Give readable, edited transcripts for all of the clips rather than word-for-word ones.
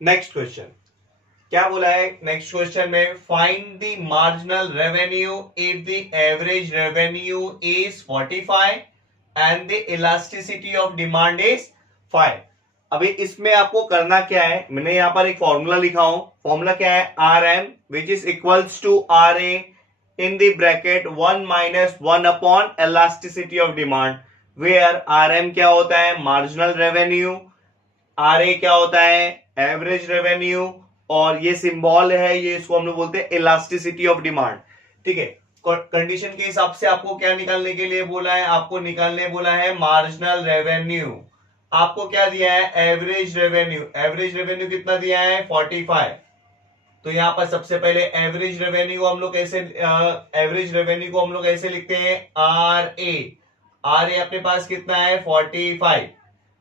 Next question क्या बोला है? नेक्स्ट क्वेश्चन में find the marginal revenue if the average revenue is 45 and the elasticity of demand is 5। अभी इसमें आपको करना क्या है, मैंने यहां पर एक फॉर्मूला लिखा हूं। फॉर्मूला क्या है? R M which is equals to R A in the bracket 1 minus 1 upon elasticity of demand, where R M क्या होता है? मार्जिनल रेवेन्यू, आर ए क्या होता है? एवरेज रेवेन्यू, और ये सिंबल है, ये इसको हम लोग बोलते हैं इलास्टिसिटी ऑफ डिमांड। ठीक है, कंडीशन के हिसाब से आपको क्या निकालने के लिए बोला है? आपको निकालने बोला है मार्जिनल रेवेन्यू। आपको क्या दिया है? Average revenue. एवरेज रेवेन्यू कितना दिया है? 45। तो यहां पर सबसे पहले एवरेज रेवेन्यू हम लोग कैसे लिखते हैं? R A. आर ए अपने पास कितना है? 45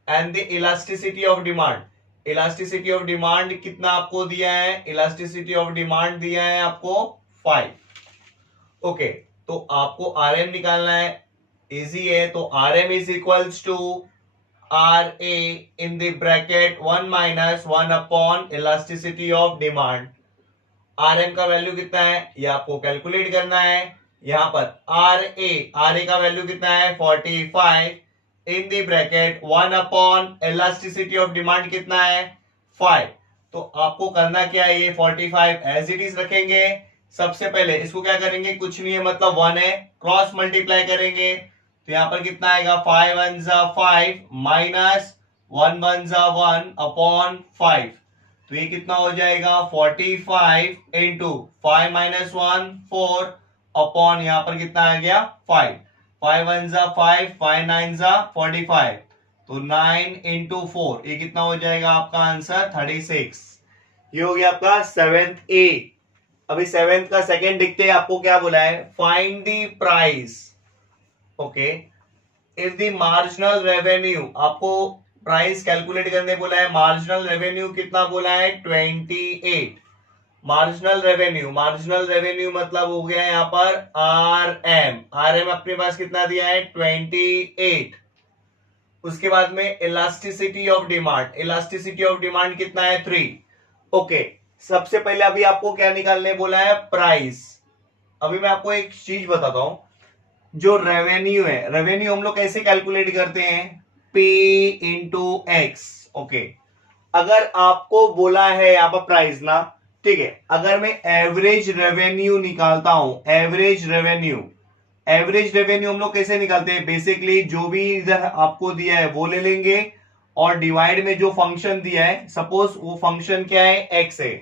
and the elasticity of demand. Elasticity of demand कितना आपको दिया है? इलास्टिसिटी ऑफ डिमांड दिया है आपको 5। ओके, तो आपको आर एम निकालना है, इजी है। तो R M is equals to R A in the bracket 1 minus 1 upon elasticity of demand. R M का वैल्यू कितना है ये आपको कैलकुलेट करना है। यहां पर आर ए का वैल्यू कितना है? 45 in the bracket 1 upon elasticity of demand कितना है? 5। तो आपको करना क्या है? ये 45 एज इट इज रखेंगे। सबसे पहले इसको क्या करेंगे? कुछ नहीं है, मतलब 1 है, क्रॉस मल्टीप्लाई करेंगे। तो यहां पर कितना आएगा? 5 1 जा 5 माइनस 1 1 जा 1 अपॉन 5। तो ये कितना हो जाएगा? 45 इंटू 5 माइनस 1 4 अपॉन यहां पर कितना आ गया? 5। 5 1 जा 5, 5 9 जा 45, तो 9 इंटू 4, ये कितना हो जाएगा आपका आंसर? 36। ये हो गया आपका सेवेंथ ए। अभी सेवेंथ का सेकंड देखते हैं, आपको क्या बोला है? Find the price. Okay, if the marginal revenue, आपको प्राइस कैलकुलेट करने बोला है। मार्जिनल रेवेन्यू कितना बोला है? 28। मार्जिनल रेवेन्यू मतलब हो गया यहाँ पर आर एम। आर एम अपने पास कितना दिया है? 28। उसके बाद में elasticity of demand, elasticity of demand कितना है? 3। ओके, सबसे पहले अभी आपको क्या निकालने बोला है? प्राइस। अभी मैं आपको एक चीज बताता हूं, जो रेवेन्यू है, रेवेन्यू हम लोग कैसे कैलकुलेट करते हैं? P into x. ओके, अगर आपको बोला है यहाँ पर प्राइस ना, ठीक है, अगर मैं एवरेज रेवेन्यू निकालता हूं, एवरेज रेवेन्यू हम लोग कैसे निकालते हैं? बेसिकली जो भी इधर आपको दिया है वो ले लेंगे, और डिवाइड में जो फंक्शन दिया है, सपोज वो फंक्शन क्या है? एक्स है।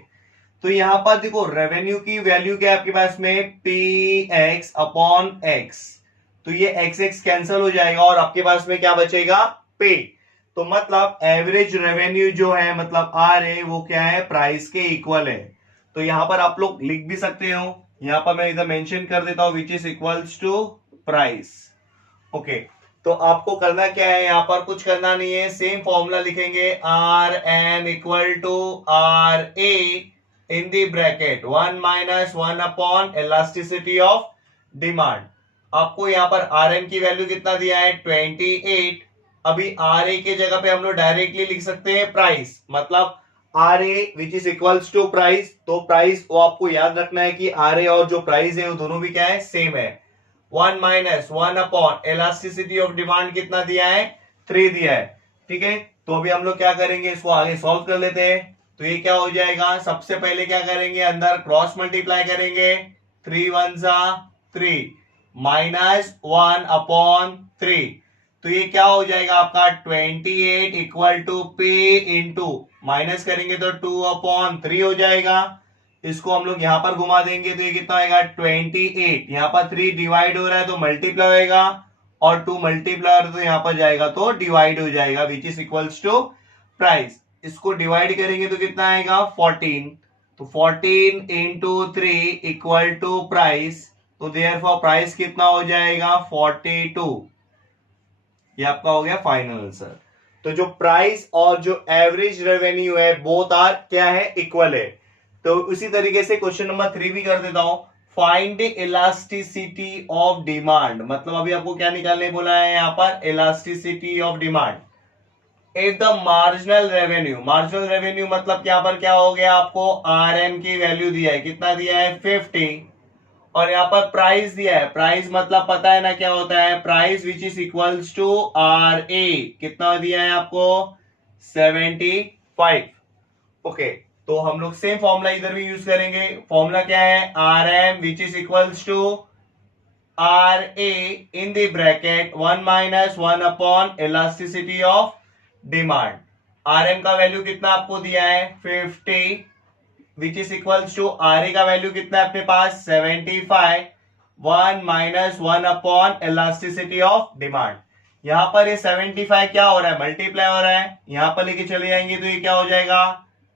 तो यहां पर देखो रेवेन्यू की वैल्यू क्या है आपके पास में? P x upon x. तो ये एक्स एक्स कैंसिल हो जाएगा और आपके पास में क्या बचेगा? पे। तो मतलब एवरेज रेवेन्यू जो है, मतलब आर है, वो क्या है? प्राइस के इक्वल है। तो यहां पर आप लोग लिख भी सकते हो, यहां पर मैं इधर मेंशन कर देता हूं, which is equals to price. Okay, तो आपको करना क्या है? यहां पर कुछ करना नहीं है, सेम फॉर्मूला लिखेंगे, R M equal to R A in the bracket 1 minus 1 upon elasticity of demand. आपको यहां पर आर एम की वैल्यू कितना दिया है? 28। अभी आर ए के जगह पे हम लोग डायरेक्टली लिख सकते हैं प्राइस, मतलब R A which is equals to price. तो प्राइस वो आपको याद रखना है कि आर ए और जो प्राइस है वो दोनों भी क्या है? सेम है। 1 minus 1 upon elasticity of demand कितना दिया है? 3 दिया है। ठीक है, तो अभी हम लोग क्या करेंगे? इसको आगे सॉल्व कर लेते हैं। तो ये क्या हो जाएगा? सबसे पहले क्या करेंगे? अंदर क्रॉस मल्टीप्लाई करेंगे, 3 1 जा 3 माइनस 1 अपॉन 3। तो ये क्या हो जाएगा आपका? 28 इक्वल टू पे इंटू, माइनस करेंगे तो 2 अपॉन 3 हो जाएगा। इसको हम लोग यहां पर घुमा देंगे तो ये कितना आएगा? 28। यहां पर 3 डिवाइड हो रहा है तो मल्टीप्लाई होएगा, और 2 मल्टीप्लाई तो यहां पर जाएगा तो डिवाइड हो जाएगा, which is equals to price. इसको डिवाइड करेंगे तो कितना आएगा? 14। तो 14 इंटू 3 इक्वल टू प्राइस। तो देयरफॉर प्राइस कितना हो जाएगा? 42। ये आपका हो गया फाइनल आंसर। तो जो प्राइस और जो एवरेज रेवेन्यू है, बोथ आर क्या है? इक्वल है। तो उसी तरीके से क्वेश्चन नंबर 3 भी कर देता हूं। फाइंड इलास्टिसिटी ऑफ डिमांड, मतलब अभी आपको क्या निकालने बोला है यहां पर? Elasticity of demand. If the marginal revenue मतलब यहाँ पर क्या हो गया, आपको RM की वैल्यू दिया है, कितना दिया है 50, और यहाँ पर प्राइस दिया है, प्राइस मतलब पता है ना क्या होता है, price which is equals to RA, कितना दिया है आपको 75। ओके, तो हम लोग सेम फॉर्मूला इधर भी यूज करेंगे। फॉर्मूला क्या है, RM which is equals to RA in the bracket 1 minus 1 upon elasticity of demand। RM का वैल्यू कितना आपको दिया है 50, which is equals to RA का वैल्यू कितना है अपने पास 75, 1 minus 1 upon elasticity of demand। यहां पर ये 75 क्या हो रहा है, मल्टीप्लाई हो रहा है, यहां पर लेके चले जाएंगे तो ये क्या हो जाएगा,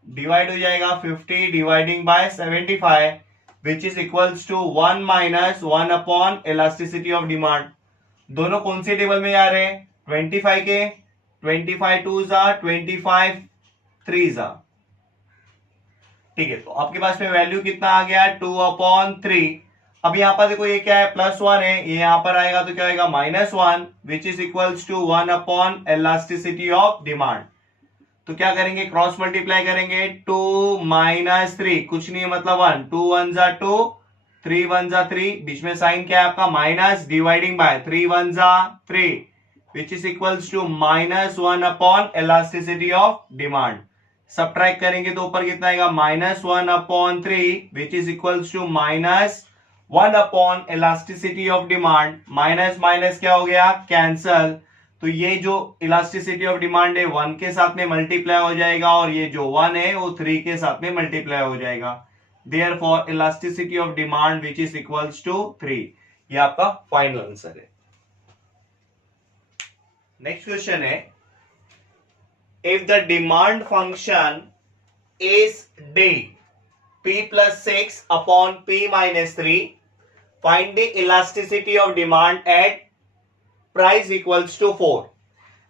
डिवाइड हो जाएगा, 50 dividing by 75 which is equals to 1 minus 1 upon elasticity of demand। दोनों कौन से टेबल में जा रहे हैं, 25 के, 25 2 जा 25 3 जा, ठीक है। तो आपके पास में वैल्यू कितना आ गया 2/3। अब यहाँ पर देखो ये क्या है, +1 है, ये यहाँ पर आएगा तो क्या आएगा -1 which is equals to 1 upon elasticity of demand. तो क्या करेंगे, क्रॉस मल्टीप्लाई करेंगे, 2 - 3 कुछ नहीं है मतलब 1, 2 1 जा 2, 3 1 जा 3, बीच में साइन क्या है आपका माइनस, डिवाइडिंग बाय 3 1 जा 3 which is equals to -1 upon elasticity of demand. Subtract करेंगे तो ऊपर कितना आएगा -1/3 which is equals to -1 upon elasticity of demand. Minus minus क्या हो गया, कैंसल, तो ये जो इलास्टिसिटी ऑफ डिमांड है 1 के साथ में मल्टीप्लाई हो जाएगा, और ये जो 1 है वो 3 के साथ में मल्टीप्लाई हो जाएगा। Therefore elasticity of demand which is equals to 3। ये आपका फाइनल आंसर है। नेक्स्ट क्वेश्चन है, if the demand function is D P + 6 upon P - 3, find the elasticity of demand at price equals to 4।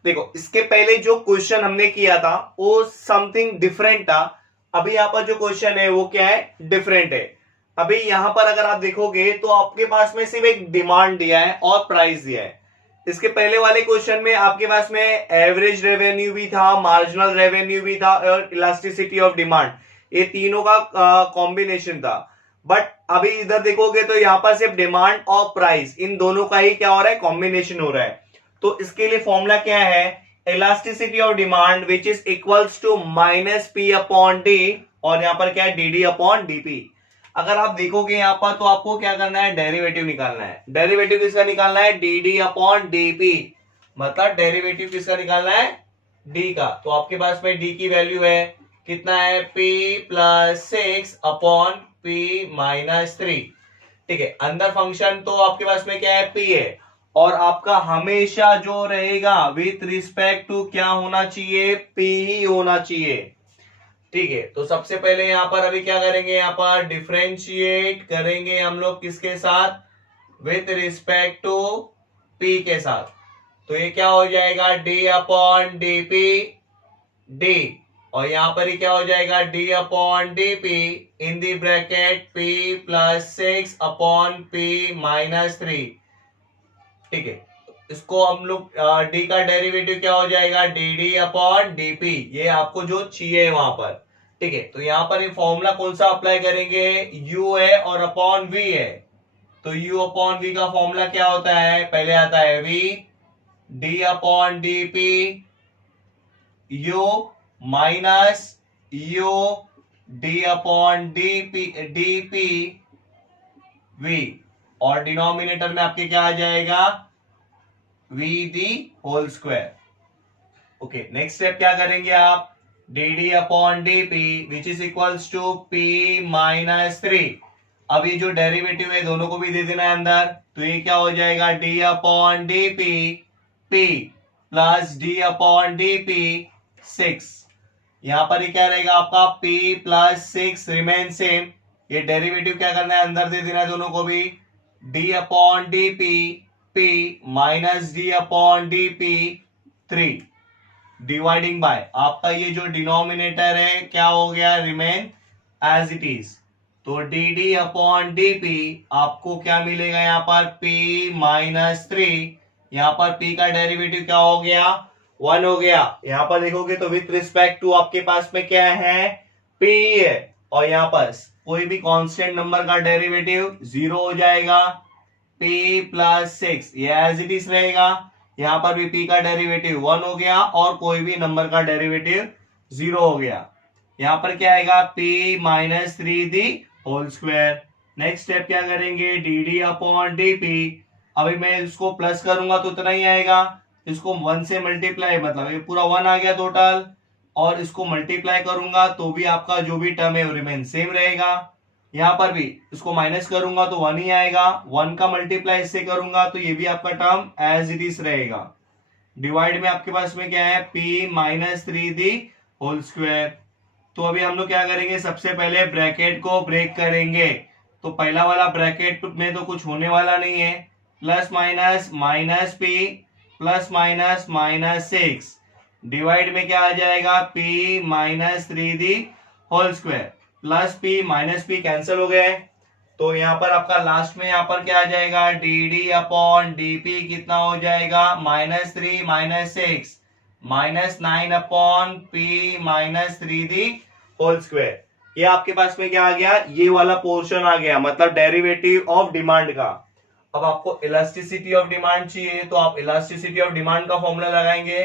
देखो, इसके पहले जो क्वेश्चन हमने किया था वो समथिंग डिफरेंट था, अभी यहां पर जो क्वेश्चन है वो क्या है, डिफरेंट है। अभी यहां पर अगर आप देखोगे तो आपके पास में सिर्फ एक डिमांड दिया है और प्राइस दिया है। इसके पहले वाले क्वेश्चन में आपके पास में एवरेज रेवेन्यू भी था, मार्जिनल रेवेन्यू भी था और इलास्टिसिटी ऑफ डिमांड, ये तीनों का कॉम्बिनेशन था। बट अभी इधर देखोगे तो यहाँ पर सिर्फ डिमांड और प्राइस, इन दोनों का ही क्या हो रहा है, कॉम्बिनेशन हो रहा है। तो इसके लिए फॉर्मूला क्या है, elasticity of demand which is equals to -P/D, और यहाँ पर क्या है DD/dP। अगर आप देखोगे यहाँ पर तो आपको क्या करना है, डेरिवेटिव निकालना है। डेरिवेटिव किसका निकालना है, DD/dP, मतलब डेरिवेटिव किसका निकालना है, D का। तो आपके पास में D की वैल्यू है कितना है, P + 6 अपॉन P - 3, ठीक है। अंदर फंक्शन तो आपके पास में क्या है, P है, और आपका हमेशा जो रहेगा विथ रिस्पेक्ट टू क्या होना चाहिए, P ही होना चाहिए, ठीक है। तो सबसे पहले यहां पर अभी क्या करेंगे, यहां पर डिफरेंशिएट करेंगे हम लोग किसके साथ, विथ रिस्पेक्ट टू P के साथ। तो ये क्या हो जाएगा D/dP, D, और यहां पर ही क्या हो जाएगा D/dP in the bracket P + 6 upon P - 3, ठीक है। इसको हम लोग D का डेरिवेटिव क्या हो जाएगा DD/dP, ये आपको जो चाहिए वहां पर, ठीक है। तो यहां पर ये फॉर्मूला कौन सा अप्लाई करेंगे, U है और अपॉन V है। तो U/V का फॉर्मूला क्या होता है, पहले आता है V D/dP U minus U D/dP V, और डिनोमिनेटर में आपके क्या आ जाएगा V the whole square. Okay, next step क्या करेंगे आप, DD/dP which is equals to P - 3। अब ये जो डेरिवेटिव है दोनों को भी दे देना है अंदर, तो ये क्या हो जाएगा D/dP P + D/dP 6। यहां पर ये क्या रहेगा आपका P + 6 रिमेन सेम, ये डेरिवेटिव क्या करना है, अंदर दे देना है दोनों को भी, D/dP P - D/dP 3 dividing by आपका ये जो डिनोमिनेटर है क्या हो गया, रिमेन एज इट इज। तो DD/dP आपको क्या मिलेगा, यहाँ पर P - 3, यहाँ पर P का डेरिवेटिव क्या हो गया 1 हो गया। यहाँ पर देखोगे तो विथ रिस्पेक्ट टू आपके पास में क्या है, p है, और यहाँ पर कोई भी कांस्टेंट नंबर का डेरिवेटिव 0 हो जाएगा, p प्लस 6 ये एज इट इज रहेगा। यहाँ पर भी p का डेरिवेटिव 1 हो गया और कोई भी नंबर का डेरिवेटिव 0 हो गया। यहाँ पर क्या आएगा, p minus 3 the whole square. Next step क्या करेंगे, D D upon D P. अभी मैं इसको प्लस करूंगा तो उतना ही आएगा, इसको 1 से मल्टीप्लाई, मतलब ये पूरा 1 आ गया टोटल, और इसको मल्टीप्लाई करूंगा तो भी आपका जो भी टर्म है वो रिमेन सेम रहेगा। यहाँ पर भी इसको माइनस करूंगा तो 1 ही आएगा, 1 का मल्टीप्लाई इससे करूंगा तो ये भी आपका टर्म एज इट इज रहेगा। डिवाइड में आपके पास में क्या है, p minus 3 the whole square. तो अभी हम लोग क्या करेंगे, सबसे पहले ब्रैकेट को ब्रेक करेंगे। तो पहला वाला ब्रैकेट में तो कुछ होने वाला नहीं है, plus minus minus p plus minus minus 6 divide में क्या आ जाएगा, p minus 3 the whole square plus p minus p cancel हो गए। तो यहाँ पर आपका लास्ट में यहाँ पर क्या आ जाएगा, D D upon D P कितना हो जाएगा, minus 3 minus 6 minus 9 upon p minus 3 the whole square. ये आपके पास में क्या आ गया, ये वाला पोर्शन आ गया, मतलब डेरिवेटिव ऑफ डिमांड का। अब आपको इलास्टिसिटी ऑफ डिमांड चाहिए तो आप इलास्टिसिटी ऑफ डिमांड का फॉर्मूला लगाएंगे,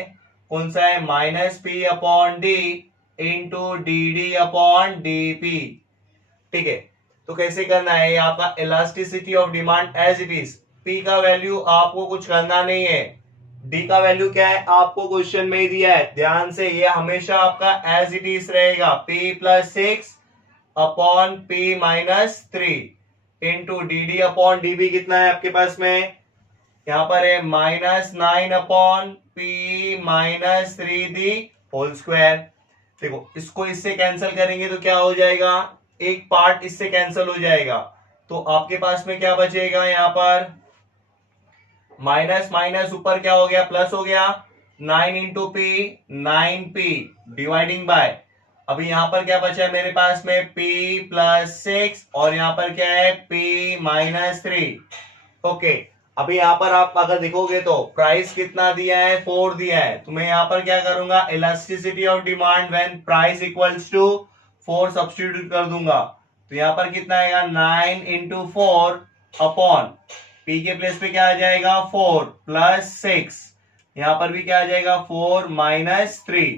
कौन सा है, minus P upon D into D D upon D P. ठीक है, तो कैसे करना है, ये आपका elasticity of demand as it is. P का वैल्यू आपको कुछ करना नहीं है, डी का वैल्यू क्या है आपको क्वेश्चन में ही दिया है, ध्यान से, ये हमेशा आपका एज इट इज रहेगा, p plus 6 upon p minus 3 into D D upon D B कितना है आपके पास में, यहाँ पर है minus 9 upon p minus 3 the whole square. देखो इसको इससे कैंसिल करेंगे तो क्या हो जाएगा, एक पार्ट इससे कैंसिल हो जाएगा, तो आपके पास में क्या बचेगा, यहाँ पर माइनस माइनस ऊपर क्या हो गया, प्लस हो गया, 9 into P 9p dividing by, अभी यहां पर क्या बचा है मेरे पास में, p प्लस 6 और यहां पर क्या है, p माइनस 3। ओके, अभी यहां पर आप अगर देखोगे तो प्राइस कितना दिया है, 4 दिया है, तो मैं यहां पर क्या करूंगा, elasticity of demand when price equals to 4 substitute कर दूंगा, तो यहां पर कितना आएगा, 9 इंटू 4 अपॉन p के प्लेस पे क्या आ जाएगा, 4 प्लस 6, यहां पर भी क्या आ जाएगा, 4 माइनस 3,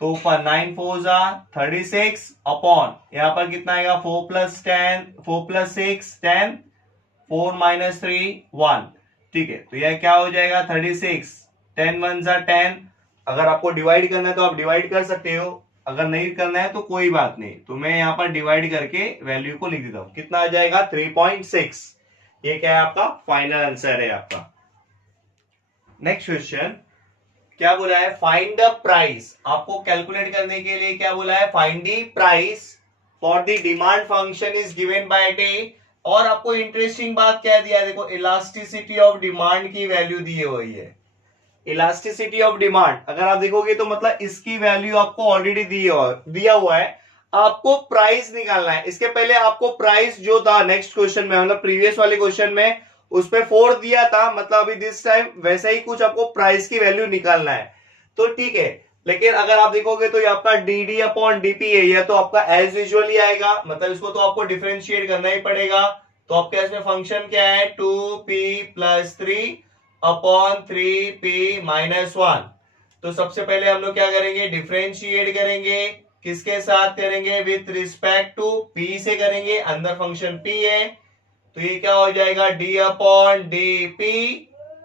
तो ऊपर 9 4 जा 36 अपॉन यहां पर कितना आएगा, 4 प्लस 10 4 प्लस 6 10 4 माइनस 3 1। ठीक है, तो यह क्या हो जाएगा, 36 10 1 जा 10। अगर आपको डिवाइड करना है तो आप डिवाइड कर सकते हो, अगर नहीं करना है तो कोई बात नहीं, तो मैं यहाँ पर डिवाइड करके वैल्यू को लिख देता हूं, कितना आ जाएगा 3.6। ये क्या है आपका फाइनल आंसर है आपका। नेक्स्ट क्वेश्चन क्या बोला है, फाइंड द प्राइस। आपको कैलकुलेट करने के लिए क्या बोला है, find the price for the demand function is given by D. और आपको इंटरेस्टिंग बात क्या दिया है, देखो इलास्टिसिटी ऑफ डिमांड की वैल्यू दी हुई है। इलास्टिसिटी ऑफ डिमांड अगर आप देखोगे तो मतलब इसकी वैल्यू आपको ऑलरेडी दिया हुआ है, आपको प्राइस निकालना है। इसके पहले आपको प्राइस जो था नेक्स्ट क्वेश्चन में, मतलब प्रीवियस वाले क्वेश्चन में उस पे 4 दिया था, मतलब अभी दिस टाइम वैसा ही कुछ आपको प्राइस की वैल्यू निकालना है। तो ठीक है, लेकिन अगर आप देखोगे तो ये आपका डी डी अपॉन डीपी है, यह तो आपका एज यूजुअल ही आएगा, मतलब इसको तो आपको डिफरेंशिएट करना ही पड़ेगा। तो आपके इसमें फंक्शन क्या है, 2p plus 3 upon 3p minus 1। तो सबसे पहले हम लोग क्या करेंगे, डिफरेंशिएट करेंगे, किसके साथ करेंगे, विथ रिस्पेक्ट टू p से करेंगे, अंदर फंक्शन p है, तो ये क्या हो जाएगा, d upon D P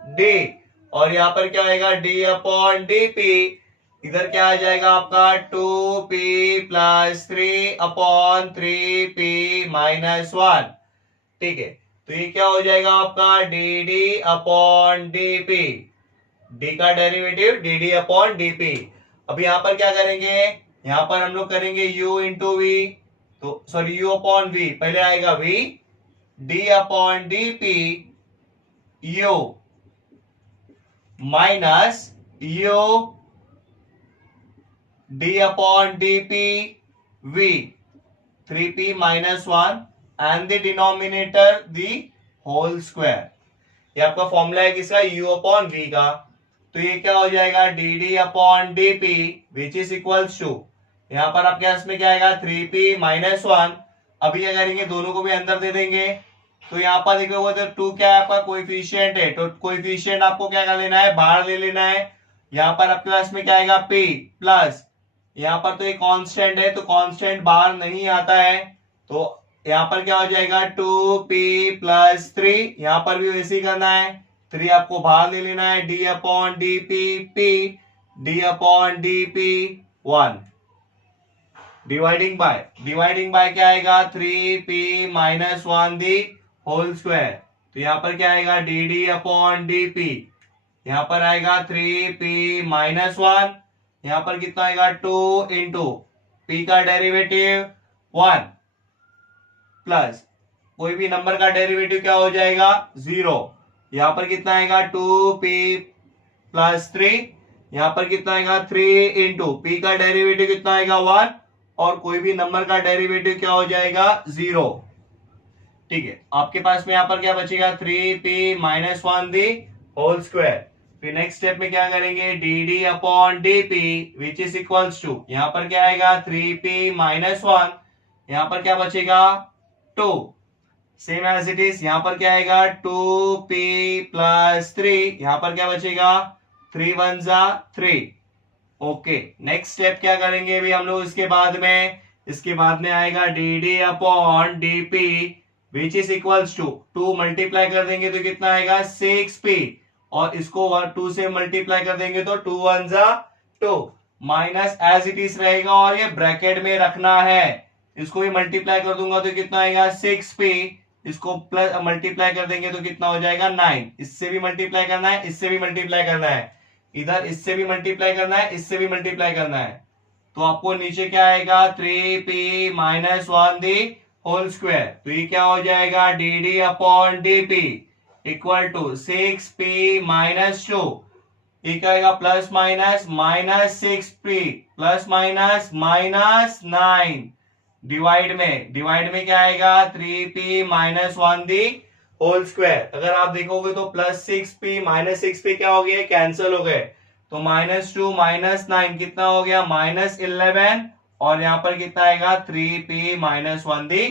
D, और यहां पर क्या आएगा, d अपॉन डी पी, इधर क्या आ जाएगा आपका 2p plus 3 upon 3p minus 1। ठीक है, तो ये क्या हो जाएगा आपका D D upon D P, D का derivative D D upon D P. अब यहां पर क्या करेंगे, यहां पर हम लोग करेंगे u इंटू वी, तो सॉरी u अपॉन v, पहले आएगा v d upon D P u minus u d upon D P v 3p minus 1 and the denominator the whole square. ये आपका फॉर्मूला है किसका, u अपॉन v का। तो ये क्या हो जाएगा D D upon D P which is equals to, यहाँ पर आपके पास में क्या आएगा 3p-1। अभी क्या करेंगे दोनों को भी अंदर दे देंगे, तो यहाँ पर देखोगे तो 2 क्या है आपका कोएफिशिएंट है, तो कोएफिशिएंट आपको क्या कर लेना है बाहर ले लेना है। यहाँ पर आपके पास में क्या आएगा p प्लस, यहाँ पर तो ये कांस्टेंट है तो कांस्टेंट बाहर नहीं आता है, तो यहाँ पर क्या हो जाएगा 2p+3, यहाँ पर भी वैसे ही करना है, 3 आपको बाहर ले लेना है, d upon D P d upon D P 1 dividing by क्या आएगा 3p-1 दी होल स्क्वायर, तो यहाँ पर क्या आएगा D D upon D P, यहाँ पर आएगा 3p-1, यहाँ पर कितना आएगा 2 इंटू p का डेरिवेटिव 1 प्लस कोई भी नंबर का डेरिवेटिव क्या हो जाएगा 0, यहाँ पर कितना आएगा 2p+3, यहाँ पर कितना आएगा 3 इंटू p का डेरिवेटिव कितना आएगा 1 और कोई भी नंबर का डेरिवेटिव क्या हो जाएगा 0। ठीक है, आपके पास में यहाँ पर क्या बचेगा 3p-1 दी होल स्क्वायर। फिर नेक्स्ट स्टेप में क्या करेंगे D D upon D P which is equals to, यहाँ पर क्या आएगा 3p-1, यहाँ पर क्या बचेगा 2, सेम एज इट इज, यहाँ पर क्या आएगा 2p+3, यहाँ पर क्या बचेगा 3 1 3। ओके, नेक्स्ट स्टेप क्या करेंगे अभी हम लोग इसके बाद में आएगा D D upon D P which is equals to 2 multiply कर देंगे तो कितना आएगा 6p और इसको 2 से मल्टीप्लाई कर देंगे तो 2 1 2 माइनस एज इट इज रहेगा और ये ब्रैकेट में रखना है, इसको भी मल्टीप्लाई कर दूंगा तो कितना आएगा 6p, इसको प्लस मल्टीप्लाई कर देंगे तो कितना हो जाएगा 9, इससे भी मल्टीप्लाई करना है इससे भी मल्टीप्लाई करना है, इधर इससे भी मल्टीप्लाई करना है इससे भी मल्टीप्लाई करना है, तो आपको नीचे क्या आएगा 3p-1 दी होल स्क्वायर, तो ये क्या हो जाएगा D D upon D P equal to 6p-2, ये क्या आएगा plus minus -6p plus minus -9 divide में क्या आएगा 3p-1 दी होल स्क्वायर। अगर आप देखोगे तो +6p -6p क्या हो गया कैंसिल हो गए, तो -2 -9 कितना हो गया -11 और यहाँ पर कितना आएगा 3p-1 दी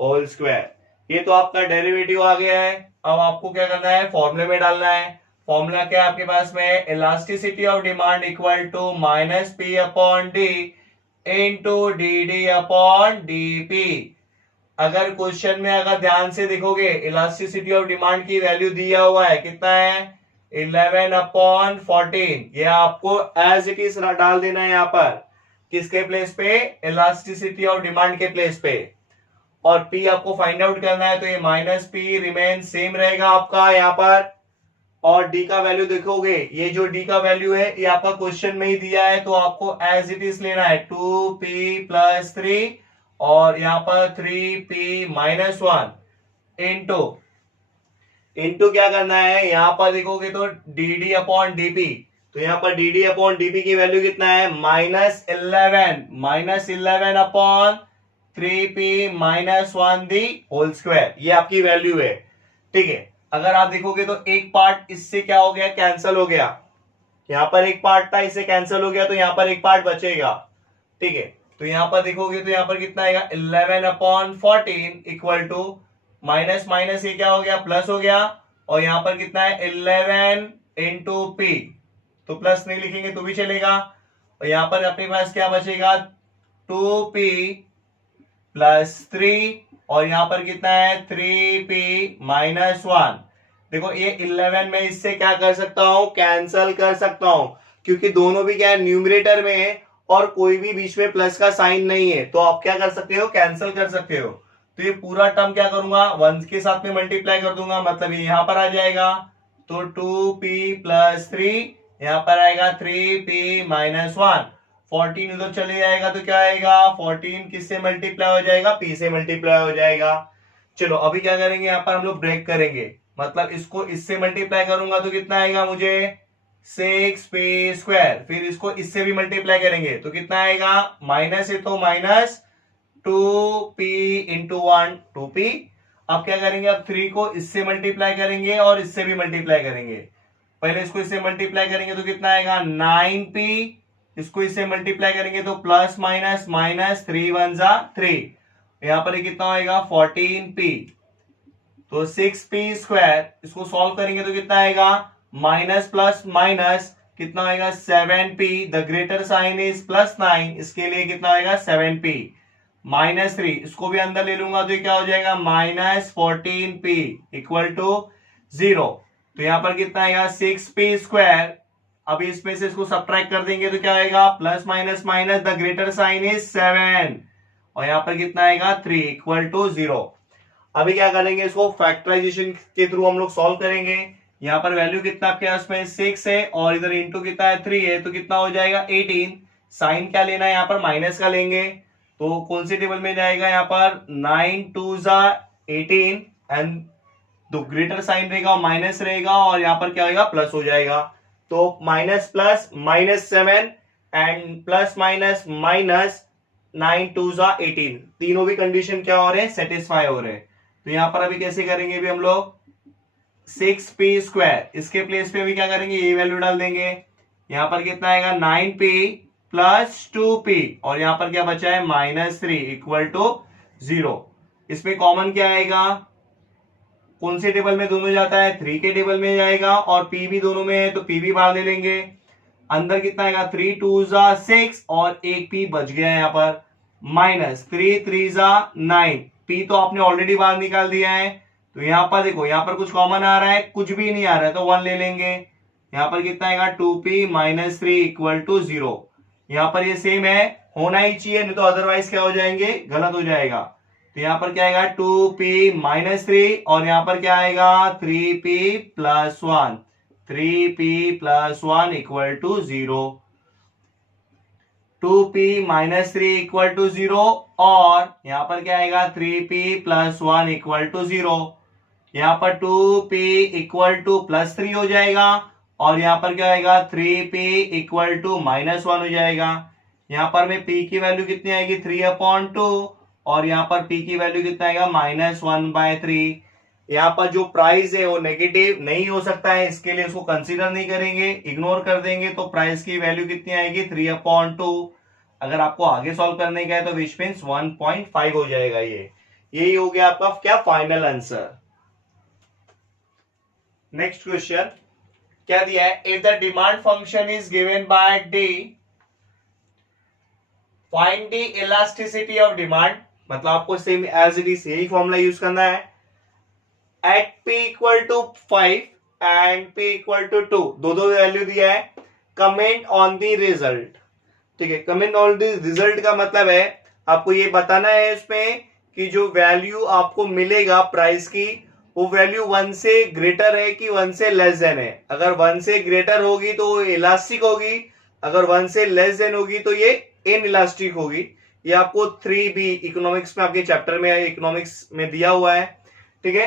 होल स्क्वायर। ये तो आपका डेरिवेटिव आ गया है। अब आपको क्या करना है फॉर्मूले में डालना है। फॉर्मूला क्या है आपके पास में elasticity of demand equal to -p/d into dd/dp। अगर क्वेश्चन में अगर ध्यान से देखोगे इलास्टिसिटी ऑफ डिमांड की वैल्यू दिया हुआ है कितना है 11/14, ये आपको एज इट इज डाल देना है यहाँ पर किसके प्लेस पे इलास्टिसिटी ऑफ डिमांड के प्लेस पे, और p आपको फाइंड आउट करना है तो ये -p रिमेन सेम रहेगा आपका यहाँ पर, और d का वैल्यू देखोगे ये जो d का वैल्यू है ये आपका क्वेश्चन में ही दिया है तो आपको एज इट इज लेना है 2p+3 और यहाँ पर 3p-1 इंटू क्या करना है यहाँ पर देखोगे तो dd/dp, तो यहाँ पर dd/dp की वैल्यू कितना है -11 upon 3p-1 the whole square, ये आपकी वैल्यू है। ठीक है, अगर आप देखोगे तो एक पार्ट इससे क्या हो गया कैंसिल हो गया, यहाँ पर एक पार्ट था इससे कैंसिल हो गया तो यहाँ पर एक पार्ट बचेगा। ठीक है, तो यहाँ पर देखोगे तो यहाँ पर कितना आएगा 11/14 इक्वल टू माइनस माइनस ये क्या हो गया प्लस हो गया, और यहाँ पर कितना है 11 इंटू पी, तो प्लस नहीं लिखेंगे तो भी चलेगा, और यहाँ पर अपने पास क्या बचेगा 2p+3 और यहाँ पर कितना है 3p-1। देखो ये 11 में इससे क्या कर सकता हूं कैंसल कर सकता हूं, क्योंकि दोनों भी क्या है न्यूमरेटर में है और कोई भी बीच में प्लस का साइन नहीं है, तो आप क्या कर सकते हो कैंसिल कर सकते हो। तो ये पूरा टर्म क्या करूंगा 1 के साथ में मल्टीप्लाई कर दूंगा, मतलब ये यहां पर आ जाएगा, तो 2p+3 यहां पर आएगा 3p-1, 14 उधर चले जाएगा तो क्या आएगा 14 किससे मल्टीप्लाई हो जाएगा p से मल्टीप्लाई हो जाएगा। चलो अभी क्या करेंगे यहाँ पर हम लोग ब्रेक करेंगे, मतलब इसको इससे मल्टीप्लाई करूंगा तो कितना आएगा मुझे 6p², फिर इसको इससे भी मल्टीप्लाई करेंगे तो कितना आएगा माइनस है तो -2p×1 2p। अब क्या करेंगे अब 3 को इससे मल्टीप्लाई करेंगे और इससे भी मल्टीप्लाई करेंगे, पहले इसको इससे मल्टीप्लाई करेंगे तो कितना आएगा 9p, इसको इससे मल्टीप्लाई करेंगे तो प्लस माइनस माइनस 3 1 जा 3, यहां पर ये कितना होएगा 14p, तो 6p स्क्वायर, इसको सॉल्व करेंगे तो कितना आएगा माइनस प्लस माइनस कितना आएगा 7p, the greater sign is plus 9, इसके लिए कितना आएगा 7p माइनस 3, इसको भी अंदर ले लूंगा तो ये क्या हो जाएगा माइनस 14p इक्वल टू 0, तो यहां पर कितना आएगा 6p स्क्वायर, अब इसमें से इसको सब्ट्रैक्ट कर देंगे तो क्या आएगा plus minus minus the greater sign is 7, और यहां पर कितना आएगा 3 इक्वल टू 0। अभी क्या करेंगे, इसको फैक्टराइजेशन के थ्रू हम लोग सॉल्व करेंगे। यहाँ पर वैल्यू कितना आपके पास में 6 है और इधर इंटू कितना है 3 है, तो कितना हो जाएगा 18, साइन क्या लेना है यहाँ पर माइनस का लेंगे, तो कौन सी टेबल में जाएगा यहाँ पर 9 2 जा 18 एंड तो ग्रेटर साइन रहेगा और माइनस रहेगा और यहाँ पर क्या होगा प्लस हो जाएगा, तो minus plus minus 7 and plus minus minus 9 2 जा 18, तीनों भी कंडीशन क्या हो रहे हैं सेटिस्फाई हो रहे हैं। तो यहां पर अभी कैसे करेंगे, भी हम लोग 6p स्क्वायर, इसके प्लेस पे अभी क्या करेंगे ये वैल्यू डाल देंगे, यहां पर कितना आएगा 9p प्लस 2p और यहां पर क्या बचा है माइनस 3 इक्वल टू 0। इसमें कॉमन क्या आएगा, कौन सी टेबल में दोनों जाता है 3 के टेबल में जाएगा और p भी दोनों में है तो p भी बाहर ले लेंगे, अंदर कितना आएगा 3 2 जा 6 और एक p बच गया है यहाँ पर माइनस 3 3 जा 9, p तो आपने ऑलरेडी बाहर निकाल दिया है, तो यहां पर देखो यहाँ पर कुछ कॉमन आ रहा है, कुछ भी नहीं आ रहा है तो 1 ले लेंगे, यहां पर कितना आएगा 2p माइनस 3 इक्वल टू 0। यहां पर ये सेम है, होना ही चाहिए नहीं तो अदरवाइज क्या हो जाएंगे गलत हो जाएगा, तो यहां पर क्या आएगा 2p माइनस 3 और यहां पर क्या आएगा 3p प्लस 1, 3p प्लस 1 इक्वल to 0, 2p minus 3 equal to 0 और यहां पर क्या आएगा 3p प्लस 1 इक्वल टू 0, यहां पर 2p इक्वल टू प्लस 3 हो जाएगा और यहां पर क्या आएगा 3p इक्वल टू माइनस 1 हो जाएगा, यहां पर में p की वैल्यू कितनी आएगी 3/2 और यहां पर p की वैल्यू कितना आएगा माइनस 1/3। यहाँ पर जो प्राइस है वो नेगेटिव नहीं हो सकता है, इसके लिए उसको कंसीडर नहीं करेंगे, इग्नोर कर देंगे, तो प्राइस की वैल्यू कितनी आएगी 3/2। अगर आपको आगे सॉल्व करने का है तो विच मीन्स 1.5 हो जाएगा, यही हो गया आपका क्या फाइनल आंसर। नेक्स्ट क्वेश्चन क्या दिया है, if the demand function is given by D, find the elasticity of demand, मतलब आपको सेम एज इट इज यही फॉर्मूला यूज करना है, at p equal to 5 and p equal to 2, दो value दिया है, कमेंट ऑन द रिजल्ट। ठीक है, कमेंट ऑन द रिजल्ट का मतलब है आपको ये बताना है इसमें कि जो वैल्यू आपको मिलेगा प्राइस की वो वैल्यू 1 से ग्रेटर है कि 1 से लेस देन है, अगर 1 से ग्रेटर होगी तो वो इलास्टिक होगी, अगर 1 से लेस देन होगी तो ये इन इलास्टिक होगी। ये आपको 3b इकोनॉमिक्स में आपके चैप्टर में इकोनॉमिक्स में दिया हुआ है। ठीक है,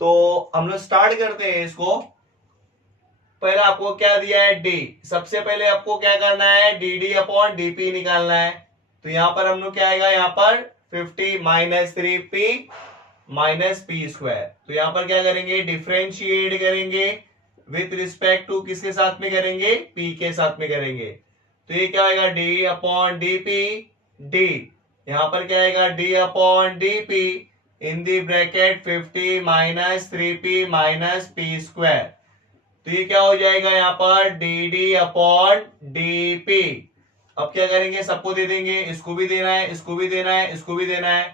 तो हम लोग स्टार्ट करते हैं इसको। पहले आपको क्या दिया है डी, सबसे पहले आपको क्या करना है dd अपॉन dp निकालना है, तो यहां पर हम लोग क्या आएगा यहाँ पर 50 minus 3p minus p square, तो यहां पर क्या करेंगे डिफरेंशिएट करेंगे विथ रिस्पेक्ट टू किसके साथ में करेंगे p के साथ में करेंगे, तो ये क्या आएगा d अपॉन dp d, यहां पर क्या आएगा d upon dp in the bracket 50 minus 3p minus p square, तो ये क्या हो जाएगा यहाँ पर dd अपॉन dp। अब क्या करेंगे सबको दे देंगे, इसको भी देना है, इसको भी देना है, इसको भी देना है,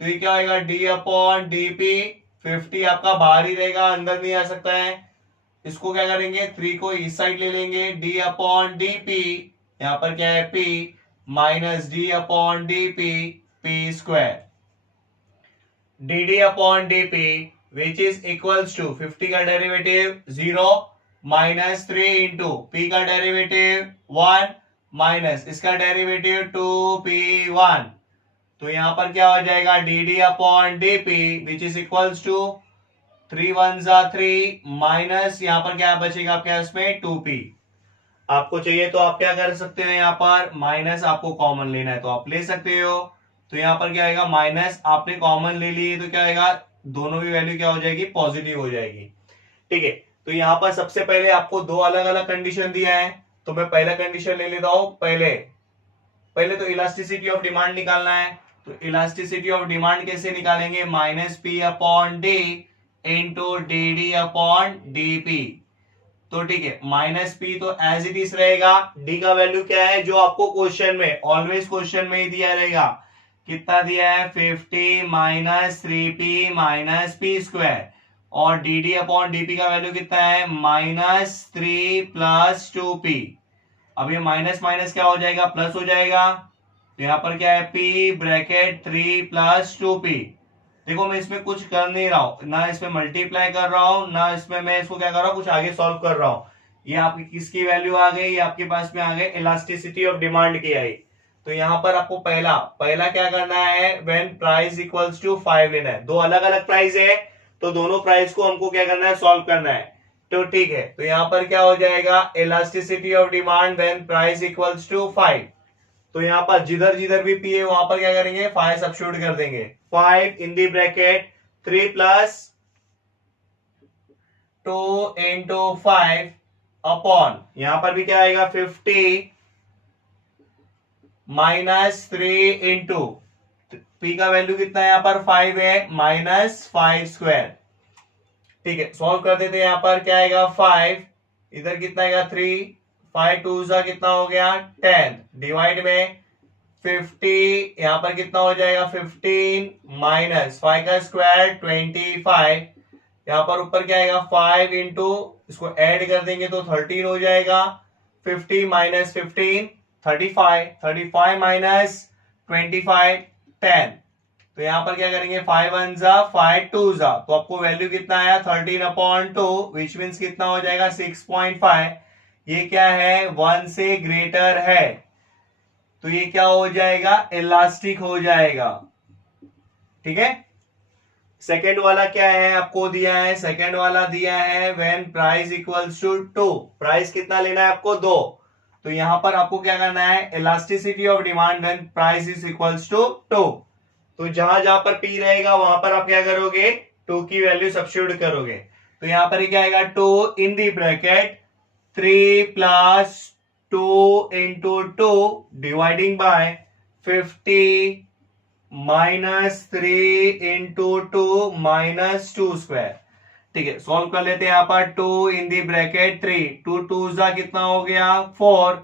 तो ये क्या आएगा d अपॉन dp, 50 आपका बाहर ही रहेगा अंदर नहीं आ सकता है, इसको क्या करेंगे 3 को इस साइड ले लेंगे, d अपॉन dp यहाँ पर क्या है p minus d upon dp p square, dd upon dp which is equals to 50 का डेरिवेटिव 0 माइनस 3 इंटू p का डेरिवेटिव 1 माइनस इसका डेरिवेटिव 2p1, तो यहां पर क्या हो जाएगा dd upon dp which is equals to 3 1 जा 3 माइनस यहाँ पर क्या बचेगा आपके पास में 2p। आपको चाहिए तो आप क्या कर सकते हो, यहाँ पर माइनस आपको कॉमन लेना है तो आप ले सकते हो, तो यहाँ पर क्या आएगा माइनस आपने कॉमन ले ली तो क्या आएगा दोनों भी वैल्यू क्या हो जाएगी पॉजिटिव हो जाएगी। ठीक है, तो यहाँ पर सबसे पहले आपको दो अलग अलग कंडीशन दिया है, तो मैं पहला कंडीशन ले लेता हूं। पहले तो इलास्टिसिटी ऑफ डिमांड निकालना है, तो इलास्टिसिटी ऑफ डिमांड कैसे निकालेंगे, minus P upon D into D D upon D P. तो ठीक है, माइनस पी तो एज इट इज रहेगा, डी का वैल्यू क्या है जो आपको क्वेश्चन में, ऑलवेज क्वेश्चन में ही दिया रहेगा, कितना दिया है 50 minus 3p minus P square, और D D upon D P का वैल्यू कितना है -3 प्लस 2p। अब ये माइनस माइनस क्या हो जाएगा, प्लस हो जाएगा, तो यहाँ पर क्या है p ब्रैकेट 3 प्लस 2p। देखो मैं इसमें कुछ कर नहीं रहा हूं, ना इसमें मल्टीप्लाई कर रहा हूं, ना इसमें मैं इसको क्या कर रहा हूं, कुछ आगे सॉल्व कर रहा हूं। ये आपकी किसकी वैल्यू आ गई, ये आपके पास में आ गई इलास्टिसिटी ऑफ डिमांड की आई। तो यहाँ पर आपको पहला क्या करना है, व्हेन प्राइस इक्वल्स टू 5 लेना है। दो अलग अलग प्राइस है, तो दोनों प्राइस को हमको क्या करना है, सॉल्व करना है। तो ठीक है, तो यहाँ पर क्या हो जाएगा, elasticity of demand when price equals to 5। तो यहाँ पर जिधर जिधर भी पी है वहां पर क्या करेंगे, 5 सब्स्टिट्यूट कर देंगे। 5 इन the bracket 3 plus 2 into 5 upon, यहां पर भी क्या आएगा 50 माइनस 3 इंटू पी का वैल्यू कितना है, यहाँ पर 5 है, -5 स्क्वायर। ठीक है, सॉल्व कर देते हैं। यहाँ पर क्या आएगा 5, इधर कितना आएगा 3, 5 2 सा कितना हो गया 10, डिवाइड में 50, यहाँ पर कितना हो जाएगा 15 माइनस 5 का स्क्वायर 25, यहाँ पर ऊपर क्या आएगा 5 इंटू, इसको ऐड कर देंगे तो 13 हो जाएगा, 50 माइनस 15 35, 35 माइनस 25 10। तो यहाँ पर क्या करेंगे 5 1 जा 5 2 जा, तो आपको वैल्यू कितना आया 13/2, विच मीन्स कितना हो जाएगा 6.5। ये क्या है 1 से ग्रेटर है, तो ये क्या हो जाएगा, इलास्टिक हो जाएगा। ठीक है, सेकेंड वाला क्या है आपको दिया है, सेकेंड वाला दिया है when price equals to 2, price कितना लेना है आपको 2। तो यहां पर आपको क्या करना है, elasticity of demand when price is equals to 2। तो जहां जहां पर पी रहेगा वहां पर आप क्या करोगे, 2 की वैल्यू सब्स्टिट्यूट करोगे। तो यहां पर क्या आएगा 2 in the bracket 3 plus 2 into 2 dividing by 50 minus 3 into 2 minus 2 square. ठीक है, सॉल्व कर लेते हैं। यहाँ पर 2 इन दी ब्रैकेट 3, 2 2 जा कितना हो गया 4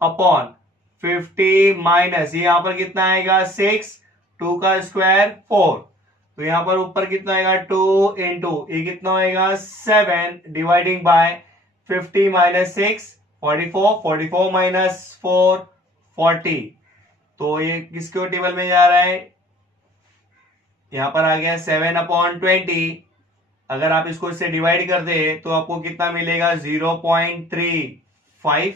अपॉन 50 माइनस, ये यहाँ पर कितना आएगा 6, 2 का स्क्वायर 4, तो यहाँ पर ऊपर कितना आएगा 2 इंटू, ये कितना होएगा 7 डिवाइडिंग बाय 50 माइनस 6 44, 44 माइनस 4 40, तो ये किसके टेबल में जा रहा है, यहां पर आ गया 7/20। अगर आप इसको इससे डिवाइड कर दे तो आपको कितना मिलेगा 0.35।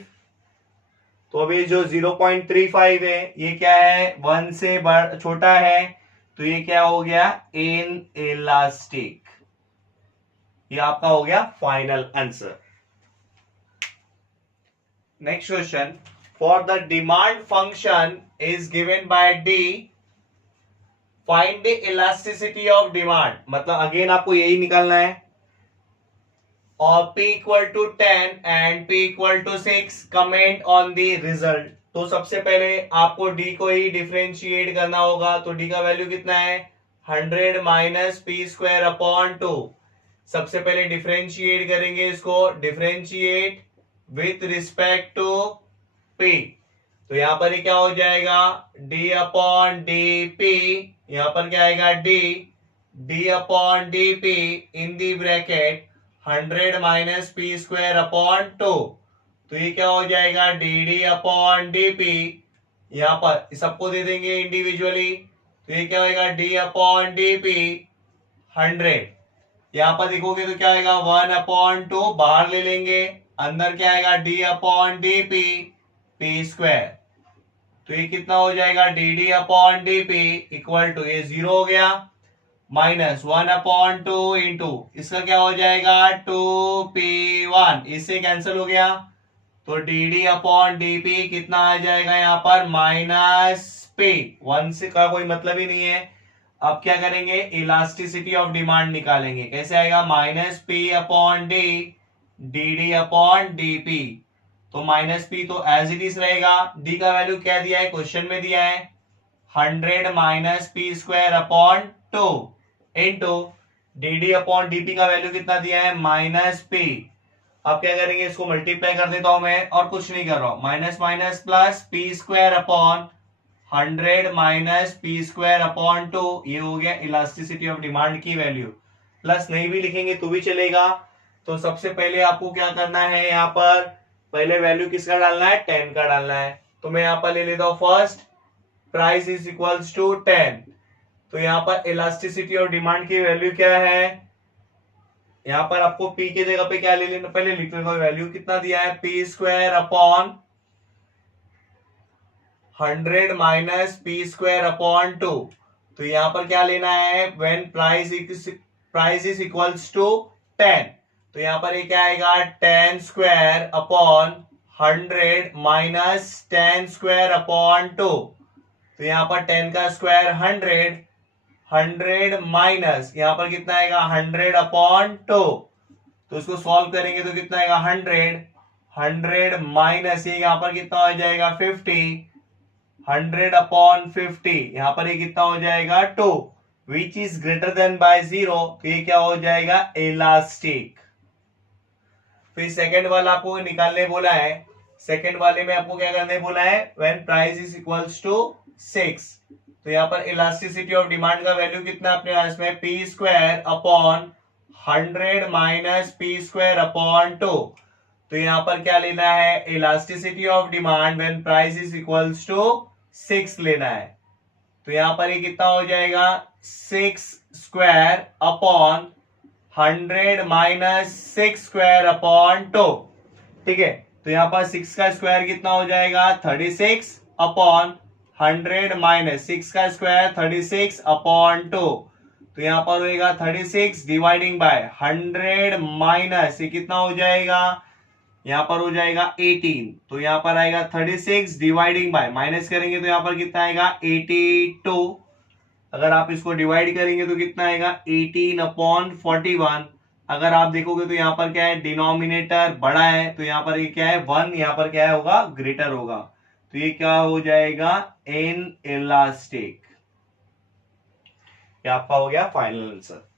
तो अभी जो 0.35 है ये क्या है 1 से छोटा है, तो ये क्या हो गया इन इलास्टिक। ये आपका हो गया final answer. Next question, for the demand function is given by D, find the elasticity of demand. मतलब अगेन आपको यही निकालना है, और p equal to 10 and p equal to 6, comment on the result. तो सबसे पहले आपको d को ही डिफरेंशिएट करना होगा, तो d का वैल्यू कितना है 100 माइनस पी स्क्वायर अपॉन 2। सबसे पहले डिफरेंशिएट करेंगे इसको, differentiate with respect to p, तो यहां पर ये क्या हो जाएगा d अपॉन डी पी, यहां पर क्या आएगा d upon D P in the bracket 100 minus P square upon 2, तो ये क्या हो जाएगा डी अपॉन डी पी, यहां पर सबको दे देंगे इंडिविजुअली, तो ये क्या होगा d अपॉन डी पी 100। यहां पर देखोगे तो क्या आएगा 1/2 बाहर ले लेंगे, अंदर क्या आएगा d upon D P P square, तो ये कितना हो जाएगा D upon D P equal to, ये 0 हो गया, माइनस 1/2 इंटू इसका क्या हो जाएगा 2p1, इससे कैंसिल हो गया, तो डी अपॉन डी पी कितना आ जाएगा यहाँ पर माइनस p, 1 से का कोई मतलब ही नहीं है। अब क्या करेंगे इलास्टिसिटी ऑफ डिमांड निकालेंगे, कैसे आएगा -p upon D D D upon D P, तो माइनस पी तो एज इट इज रहेगा। डी का वैल्यू क्या दिया है, क्वेश्चन में दिया है 100 minus P square upon 2 into D D upon D P का वैल्यू कितना दिया है, माइनस पी। अब क्या करेंगे, इसको मल्टीप्लाई कर देता हूं मैं, और कुछ नहीं कर रहा हूं, minus minus plus P square upon 100 minus P square upon 2, ये हो गया इलास्टिसिटी ऑफ डिमांड की वैल्यू। प्लस नहीं भी लिखेंगे तो भी चलेगा। तो सबसे पहले आपको क्या करना है, यहाँ पर पहले वैल्यू किसका डालना है, 10 का डालना है। तो मैं यहाँ पर ले लेता हूं first, price is equals to 10। तो यहाँ पर इलास्टिसिटी ऑफ डिमांड की वैल्यू क्या है, यहाँ पर आपको पी की जगह पे क्या ले लेना, पहले लिख लेता हूं वैल्यू कितना दिया है, P square upon 100 minus P square upon 2। तो यहाँ पर क्या लेना है, when price is equals to 10। तो यहाँ पर ये क्या आएगा, 10 square upon 100 minus 10 square upon 2। तो यहाँ पर 10 का स्क्वायर 100 माइनस यहाँ पर कितना आएगा, 100 अपॉन 2। तो इसको सॉल्व करेंगे तो कितना आएगा, 100 माइनस ये यहाँ पर कितना हो जाएगा, 50, 100 अपॉन 50, यहाँ पर ये कितना हो जाएगा, 2, which is greater than by 0। तो ये क्या हो जाएगा, इलास्टिक। फिर सेकंड वाला आपको निकालने बोला है, सेकंड वाले में आपको क्या करने बोला है, when price is equals to 6। तो यहाँ पर इलास्टिसिटी ऑफ डिमांड का वैल्यू कितना अपने पास में, P square upon 100 minus P square upon 2। तो यहाँ पर क्या लेना है, elasticity of demand when price is equals to 6 लेना है। तो यहाँ पर ये कितना हो जाएगा, 6 square upon 100 minus 6 square upon 2। ठीक है, तो यहाँ पर 6 का स्क्वायर कितना हो जाएगा, 36 अपॉन 100 माइनस 6 का स्क्वायर 36 अपॉन 2। तो यहाँ पर होगा 36 डिवाइडिंग बाय 100 माइनस ये कितना हो जाएगा, यहाँ पर हो जाएगा 18। तो यहाँ पर आएगा 36 डिवाइडिंग बाय, माइनस करेंगे तो यहाँ पर कितना आएगा, 82। अगर आप इसको डिवाइड करेंगे तो कितना आएगा, 18 अपॉन 41। अगर आप देखोगे तो यहाँ पर क्या है, डिनोमिनेटर बड़ा है, तो यहाँ पर ये क्या है, 1, यहाँ पर क्या है होगा, ग्रेटर होगा। तो ये क्या हो जाएगा, इन इलास्टिक। ये आपका हो गया फाइनल आंसर।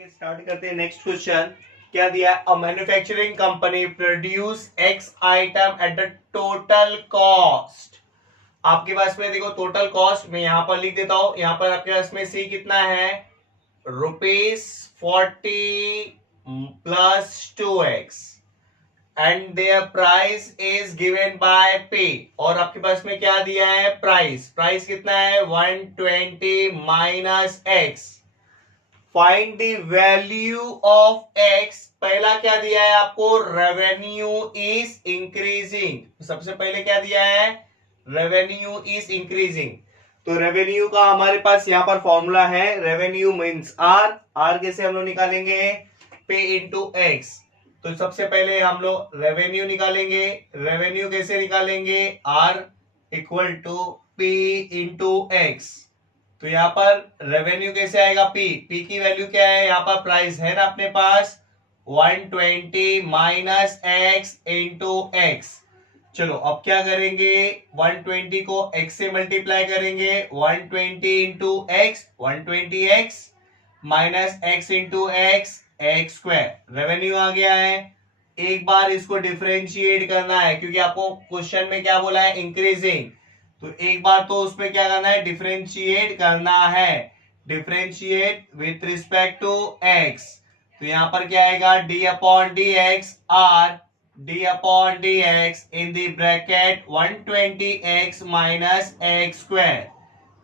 स्टार्ट करते हैं नेक्स्ट क्वेश्चन। क्या दिया है, a manufacturing company produce x item at the total cost. आपके पास में देखो टोटल कॉस्ट मैं यहां पर लिख देता हूं, यहां पर आपके पास में सी कितना है, ₹40 plus 2x and there price is given bye पे। और आपके पास में क्या दिया है, प्राइस, प्राइस कितना है, 120 minus x. Find the value of x. पहला क्या दिया है आपको, रेवेन्यू इज इंक्रीजिंग। सबसे पहले क्या दिया है, रेवेन्यू इज इंक्रीजिंग। तो रेवेन्यू का हमारे पास यहाँ पर फॉर्मूला है, रेवेन्यू मीन्स आर। आर कैसे हम लोग निकालेंगे, पे इंटू एक्स। तो सबसे पहले हम लोग रेवेन्यू निकालेंगे। रेवेन्यू कैसे निकालेंगे, R equal to P into X. तो यहाँ पर रेवेन्यू कैसे आएगा, पी, पी की वैल्यू क्या है, यहाँ पर प्राइस है ना अपने पास 120 माइनस एक्स इंटू एक्स। चलो अब क्या करेंगे, 120 को x से मल्टीप्लाई करेंगे, 120 into X 120x minus x into X X square. Revenue आ गया है। एक बार इसको डिफरेंशिएट करना है क्योंकि आपको क्वेश्चन में क्या बोला है, इंक्रीजिंग। तो एक बार तो उसमें क्या करना है, डिफरेंशिएट करना है, differentiate with respect to x। तो यहां पर क्या आएगा, D upon D X R D upon D X in the bracket 120x minus X square.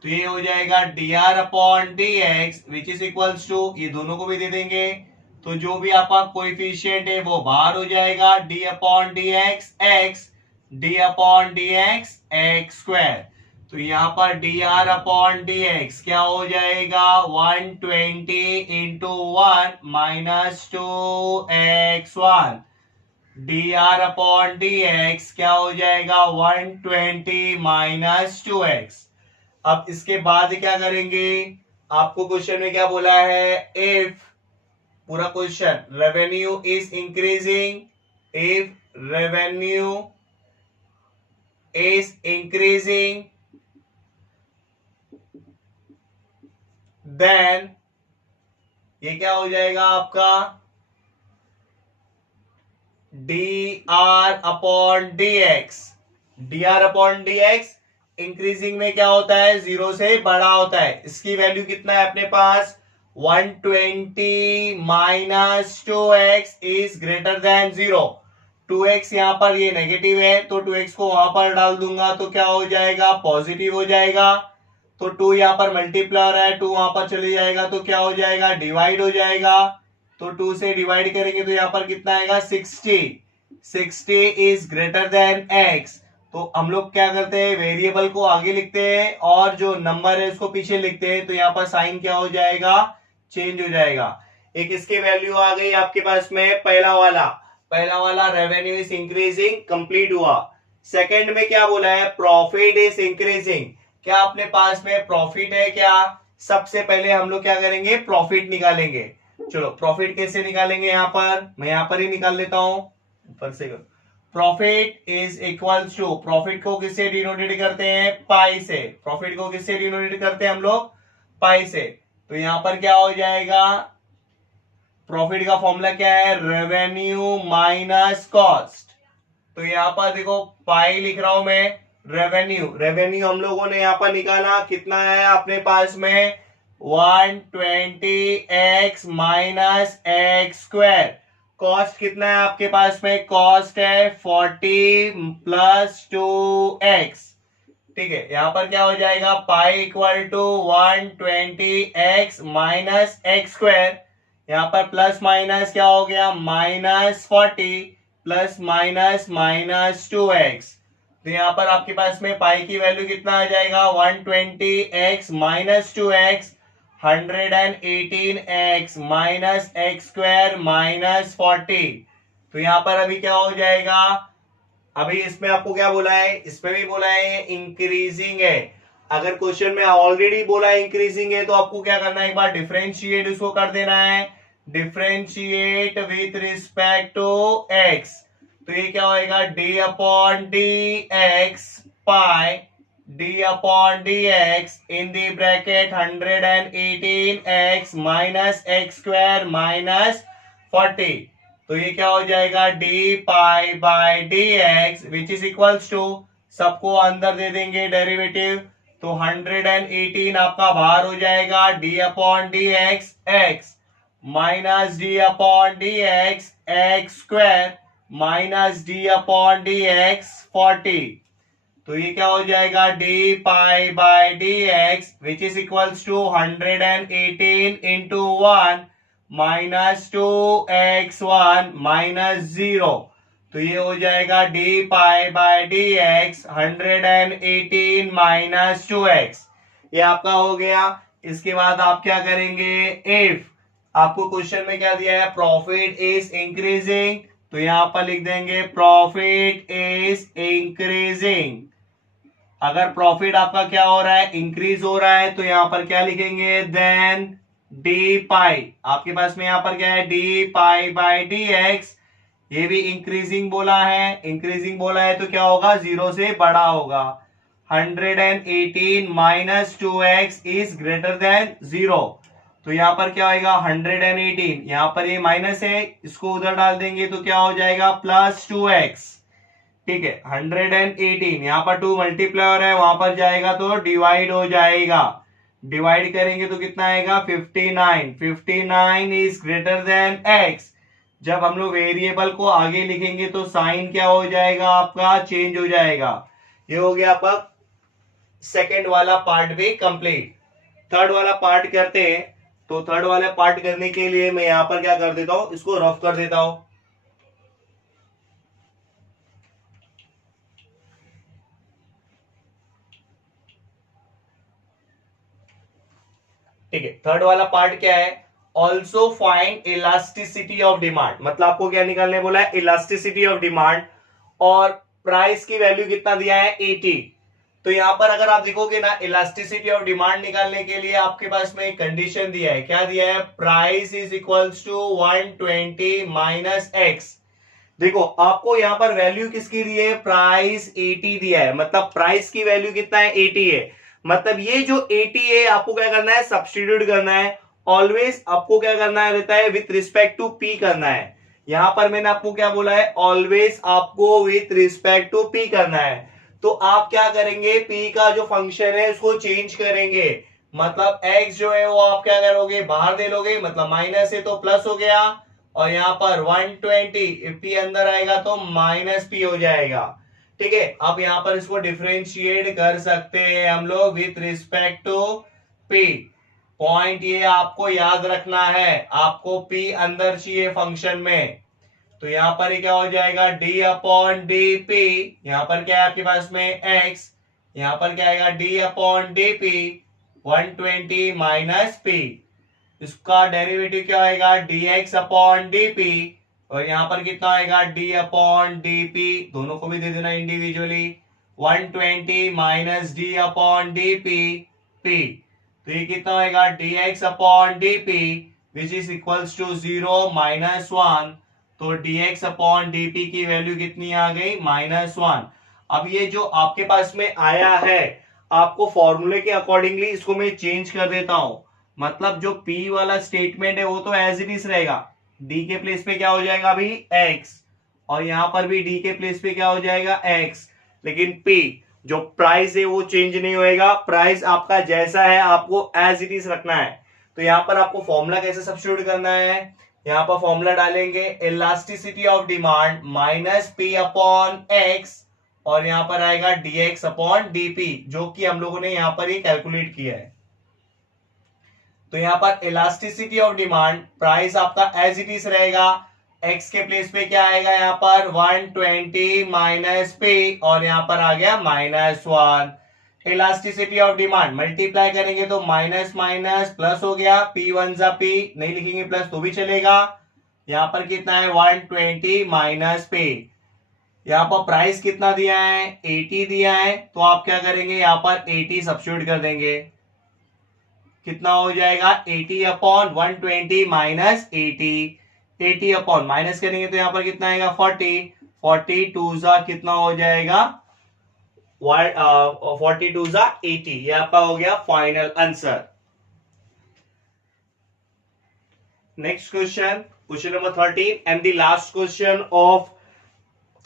तो ये हो जाएगा D R upon D X which is equals to, ये दोनों को भी दे देंगे तो जो भी आपका कोएफिशिएंट है वो बाहर हो जाएगा, D upon D x x D upon D x X square. तो यहाँ पर D R upon D x क्या हो जाएगा, 120 into 1 minus 2x1। D R upon D x क्या हो जाएगा, 120 माइनस 2x। अब इसके बाद क्या करेंगे, आपको क्वेश्चन में क्या बोला है, इफ पूरा question, revenue is increasing, if revenue is increasing then ये क्या हो जाएगा आपका, D R upon D X. D R upon D X increasing में क्या होता है, जीरो से बड़ा होता है। इसकी वैल्यू कितना है अपने पास, 120 minus 2x is greater then 0। 2x यहां पर ये नेगेटिव है तो 2x को वहां पर डाल दूंगा तो क्या हो जाएगा, पॉजिटिव हो जाएगा। तो 2 यहां पर मल्टीप्लायर है, 2 वहां पर चले जाएगा तो क्या हो जाएगा, डिवाइड हो जाएगा। तो 2 से डिवाइड करेंगे तो यहां पर कितना आएगा, 60। 60 इज ग्रेटर देन x। तो हम लोग क्या करते हैं, वेरिएबल को आगे लिखते हैं और जो नंबर है उसको पीछे लिखते हैं। तो यहाँ पर साइन क्या हो जाएगा, चेंज हो जाएगा। एक इसकी वैल्यू आ गई आपके पास में, पहला वाला रेवेन्यू इज इंक्रीजिंग कंप्लीट हुआ। सेकंड में क्या बोला है, प्रॉफिट इज इंक्रीजिंग। क्या अपने पास में प्रॉफिट है क्या, सबसे पहले हम लोग क्या करेंगे, प्रॉफिट निकालेंगे। चलो प्रॉफिट कैसे निकालेंगे, यहां पर मैं यहां पर ही निकाल लेता हूं, ऊपर से। Profit is equal to, profit को किससे डिनोटेट करते हैं, पाई से। प्रॉफिट को किससे डिनोटेट करते हैं हम लोग, पाई से। तो यहां पर क्या हो जाएगा, प्रॉफिट का फॉर्मूला क्या है, रेवेन्यू माइनस कॉस्ट। तो यहां पर देखो पाई लिख रहा हूं मैं, रेवेन्यू हम लोगों ने यहां पर निकाला, कितना है अपने पास में, 120x minus X square. Cost कितना है आपके पास में, कॉस्ट है 40 प्लस 2x। ठीक है, यहां पर क्या हो जाएगा, pi equal to 120x minus X square. यहां पर प्लस माइनस क्या हो गया, minus 40 plus minus minus 2x। तो यहां पर आपके पास में पाई की वैल्यू कितना आ जाएगा, 120x minus 2x, 118x minus X square minus 40। तो यहां पर अभी क्या हो जाएगा, अभी इसमें आपको क्या बोला है, इसमें भी बोला है इंक्रीजिंग है। अगर क्वेश्चन में ऑलरेडी बोला है इंक्रीजिंग है तो आपको क्या करना है, एक बार डिफरेंशिएट उसको कर देना है, differentiate with respect to X. तो ये क्या होएगा, D upon D X pi D upon D X in the bracket 118x minus X square minus 40। तो ये क्या हो जाएगा, D pi by D X which is equals to, सबको अंदर दे देंगे डेरिवेटिव। तो 118 आपका बाहर हो जाएगा, D upon D X minus D upon D X square minus D upon D X 40। तो ये क्या हो जाएगा, D pi by D X which is equals to 118 into 1 minus 2x1 minus 0। तो ये हो जाएगा D pi by D X 118 minus 2x। ये आपका हो गया। इसके बाद आप क्या करेंगे, इफ आपको क्वेश्चन में क्या दिया है, प्रॉफिट इज इंक्रीजिंग, तो यहां पर लिख देंगे प्रॉफिट इज इंक्रीजिंग। अगर प्रॉफिट आपका क्या हो रहा है, इंक्रीज हो रहा है, तो यहां पर क्या लिखेंगे, देन डी पाई, आपके पास में यहां पर क्या है, D pi by D x. ये भी इंक्रीजिंग बोला है तो क्या होगा, जीरो से बड़ा होगा। 118 minus 2x is greater then 0। तो यहां पर क्या होगा, 118, यहां पर ये माइनस है, इसको उधर डाल देंगे तो क्या हो जाएगा, प्लस 2x। ठीक है, 118 यहां पर 2 मल्टीप्लायर है, वहां पर जाएगा तो डिवाइड हो जाएगा। डिवाइड करेंगे तो कितना आएगा, 59 इज ग्रेटर देन x। जब हम लोग वेरिएबल को आगे लिखेंगे तो साइन क्या हो जाएगा, आपका चेंज हो जाएगा। ये हो गया आपका सेकेंड वाला पार्ट भी कंप्लीट। थर्ड वाला पार्ट करते हैं। तो थर्ड वाला पार्ट करने के लिए मैं यहां पर क्या कर देता हूं, इसको रफ कर देता हूं। ठीक है, थर्ड वाला पार्ट क्या है, also find elasticity of demand. मतलब आपको क्या निकालने बोला है, इलास्टिसिटी ऑफ डिमांड। और प्राइस की वैल्यू कितना दिया है, 80। तो यहाँ पर अगर आप देखोगे ना, इलास्टिसिटी ऑफ डिमांड निकालने के लिए आपके पास में एक कंडीशन दिया है। क्या दिया है? Price is equals to 120 minus X. देखो आपको यहाँ पर वैल्यू किसकी दी है? प्राइस 80 दिया है, मतलब प्राइस की वैल्यू कितना है? 80 है। मतलब ये जो 80 है आपको क्या करना है? सब्स्टिट्यूट करना है। ऑलवेज आपको क्या करना रहता है? विथ रिस्पेक्ट टू पी करना है। यहां पर मैंने आपको क्या बोला है? ऑलवेज आपको विथ रिस्पेक्ट टू पी करना है। तो आप क्या करेंगे? पी का जो फंक्शन है उसको चेंज करेंगे। मतलब एक्स जो है वो आप क्या करोगे? बाहर दे लोगे, मतलब माइनस है तो प्लस हो गया, और यहाँ पर 120 पी अंदर आएगा तो माइनस पी हो जाएगा। ठीक है, अब यहाँ पर इसको डिफरेंशिएट कर सकते हैं हम लोग with respect to P. Point ये आपको याद रखना है, आपको पी अंदर चाहिए फंक्शन में। तो यहाँ पर क्या हो जाएगा? D upon D P. यहाँ पर क्या है आपके पास में? एक्स। यहाँ पर क्या आएगा? D upon D P 120 minus P. इसका डेरिवेटिव क्या होगा? dx upon dp। और यहां पर कितना आएगा? d upon dp। दोनों को भी दे देना इंडिविजुअली। 120 माइनस डी अपॉन dp p। तो ये कितना होगा? dx upon dp which is equals to 0 minus 1। तो dx अपॉन dp की वैल्यू कितनी आ गई? -1। अब ये जो आपके पास में आया है, आपको फॉर्मूले के अकॉर्डिंगली इसको मैं चेंज कर देता हूं। मतलब जो P वाला स्टेटमेंट है वो तो एज इट इज रहेगा। D के प्लेस पे क्या हो जाएगा? अभी X, और यहां पर भी D के प्लेस पे क्या हो जाएगा? X। लेकिन P जो प्राइस है वो चेंज नहीं होएगा। प्राइस आपका जैसा है आपको एज इट इज रखना है। तो यहां पर आपको फॉर्मूला कैसे सब्स्टिट्यूट करना है? यहां पर फॉर्मूला डालेंगे elasticity of demand minus P upon X, और यहां पर आएगा dx अपॉन dp, जो कि हम लोगों ने यहां पर ही कैलकुलेट किया है। तो यहां पर इलास्टिसिटी ऑफ डिमांड, प्राइस आपका एज इट इज रहेगा। एक्स के प्लेस पे क्या आएगा? यहाँ पर 120 माइनस पी, और यहां पर आ गया -1। इलास्टिसिटी ऑफ डिमांड मल्टीप्लाई करेंगे तो माइनस माइनस प्लस हो गया, पी वन जा पी, नहीं लिखेंगे प्लस तो भी चलेगा। यहाँ पर कितना है? 120 माइनस पी। यहाँ पर प्राइस कितना दिया है? 80 दिया है। तो आप क्या करेंगे? यहाँ पर 80 सब्स्टिट्यूट कर देंगे। कितना हो जाएगा? 80 अपॉन 120 माइनस 80। 80 अपॉन माइनस करेंगे तो यहां पर कितना आएगा? 40। 42 जा कितना हो जाएगा? 42 जा 80। ये आपका हो गया final answer. Next question, question number 13 and the last question of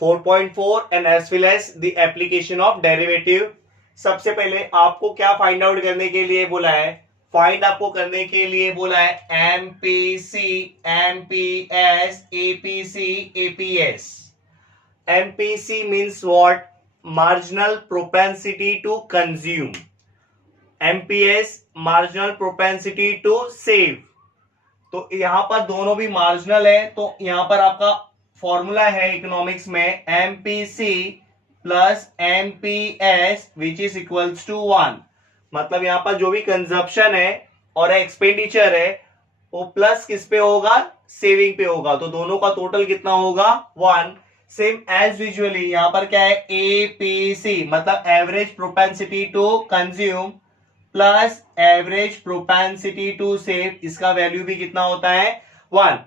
4.4 and as well as the application of derivative. सबसे पहले आपको क्या फाइंड आउट करने के लिए बोला है? फाइंड आपको करने के लिए बोला है MPC, MPS, APC, APS. MPC means what? Marginal propensity to consume. MPS marginal propensity to save. तो यहां पर दोनों भी मार्जिनल है, तो यहां पर आपका फॉर्मूला है इकोनॉमिक्स में MPC plus MPS which is equals to 1। मतलब यहां पर जो भी कंजप्शन है और एक्सपेंडिचर है वो प्लस किस पे होगा? सेविंग पे होगा। तो दोनों का टोटल कितना होगा? 1। सेम एज यूजुअली यहां पर क्या है? एपीसी मतलब average propensity to consume plus average propensity to save, इसका वैल्यू भी कितना होता है? 1।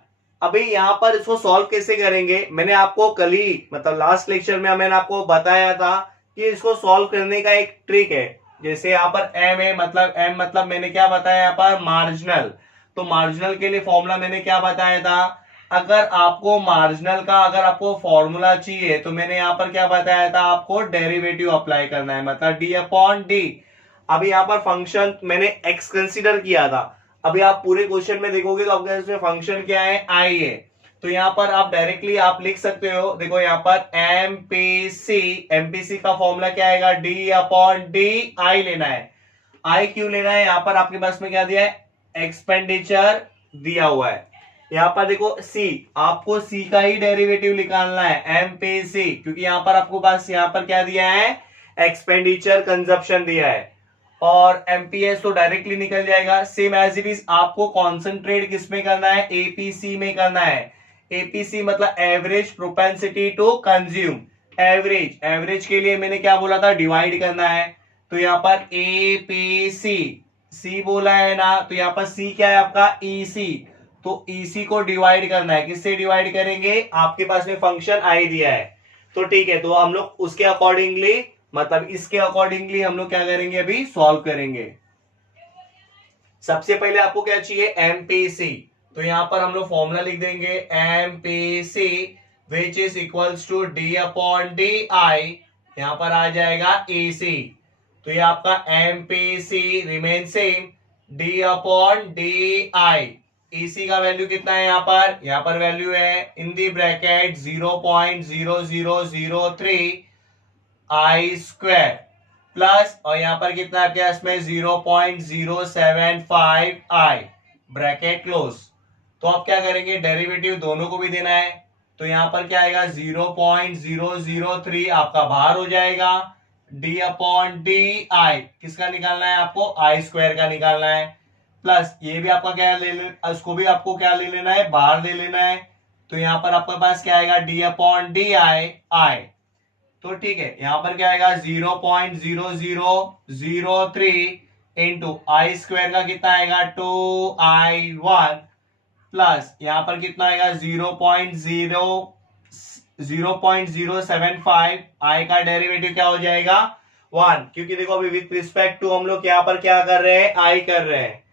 अभी यहां पर इसको सॉल्व कैसे करेंगे? मैंने आपको कल ही मतलब लास्ट लेक्चर में मैंने आपको बताया था कि इसको सॉल्व करने का एक ट्रिक है। जैसे यहाँ पर एम है, मतलब एम मतलब मैंने क्या बताया यहाँ पर? मार्जिनल। तो मार्जिनल के लिए फॉर्मूला मैंने क्या बताया था? अगर आपको मार्जिनल का अगर आपको फॉर्मूला चाहिए तो मैंने यहाँ पर क्या बताया था? आपको डेरिवेटिव अप्लाई करना है, मतलब डी अपॉन डी। अभी यहाँ पर फंक्शन मैंने एक्स कंसीडर किया था। अभी आप पूरे क्वेश्चन में देखोगे तो आपके इसमें फंक्शन क्या है? आई है। तो यहाँ पर आप डायरेक्टली आप लिख सकते हो। देखो यहाँ पर एमपीसी, एमपीसी का फॉर्मूला क्या आएगा? डी अपॉन डी आई लेना है। आई क्यों लेना है? यहाँ पर आपके पास में क्या दिया है? एक्सपेंडिचर दिया हुआ है। यहाँ पर देखो सी, आपको सी का ही डेरिवेटिव निकालना है एमपीसी, क्योंकि यहाँ पर आपको पास यहाँ पर क्या दिया है? एक्सपेंडिचर कंजप्शन दिया है। और एमपीएस तो डायरेक्टली निकल जाएगा। सेम एज इट इज आपको कॉन्सेंट्रेट किस में करना है? एपीसी में करना है। एपीसी मतलब average propensity to consume. Average, average के लिए मैंने क्या बोला था? डिवाइड करना है। तो यहाँ पर ए पी सी बोला है ना, तो यहाँ पर सी क्या है आपका ईसी, तो ईसी को डिवाइड करना है, किससे डिवाइड करेंगे, आपके पास में फंक्शन आई दिया है, तो ठीक है, तो हम लोग उसके अकॉर्डिंगली मतलब इसके अकॉर्डिंगली हम लोग क्या करेंगे, अभी सॉल्व करेंगे। सबसे पहले आपको क्या चाहिए, एमपीसी, तो यहां पर हम लोग फॉर्मूला लिख देंगे MPC which is equals to D upon D I, यहां पर आ जाएगा ईसी, तो ये आपका MPC remain same, D upon D I, EC का वैल्यू कितना है, यहाँ पर वैल्यू है in the bracket 0.0003 I square plus, और यहां पर कितना है आपके पास में 0.075 आई, ब्रैकेट क्लोज। तो आप क्या करेंगे, डेरिवेटिव दोनों को भी देना है, तो यहां पर क्या आएगा 0.003 आपका बाहर हो जाएगा, डी अपॉन डी आई किसका निकालना है आपको, आई स्क्वायर का निकालना है, प्लस ये भी आपका क्या ले लेना, उसको भी आपको क्या ले लेना है, बाहर ले लेना है, तो यहां पर आपके पास क्या आएगा, डी अपॉन डी आई आई, तो ठीक है, यहां पर क्या आएगा 0.0003 इंटू आई स्क्वायर का कितना आएगा 2i1 प्लस यहां पर कितना आएगा 0.075 आई का डेरिवेटिव क्या हो जाएगा 1, क्योंकि देखो अभी विथ रिस्पेक्ट टू हम लोग यहाँ पर क्या कर रहे हैं, आई कर रहे हैं,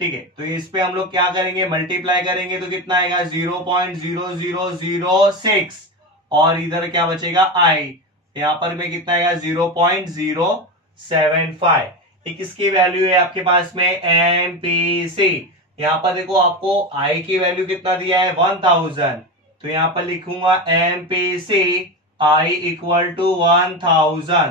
ठीक है, तो इस पे हम लोग क्या करेंगे, मल्टीप्लाई करेंगे, तो कितना आएगा 0.0006 और इधर क्या बचेगा आई, यहां पर में कितना आएगा 0.075, एक इसकी वैल्यू है आपके पास में एमपीसी, यहां पर देखो आपको आई की वैल्यू कितना दिया है 1000, तो यहां पर लिखूंगा एमपीसी आई इक्वल टू 1000,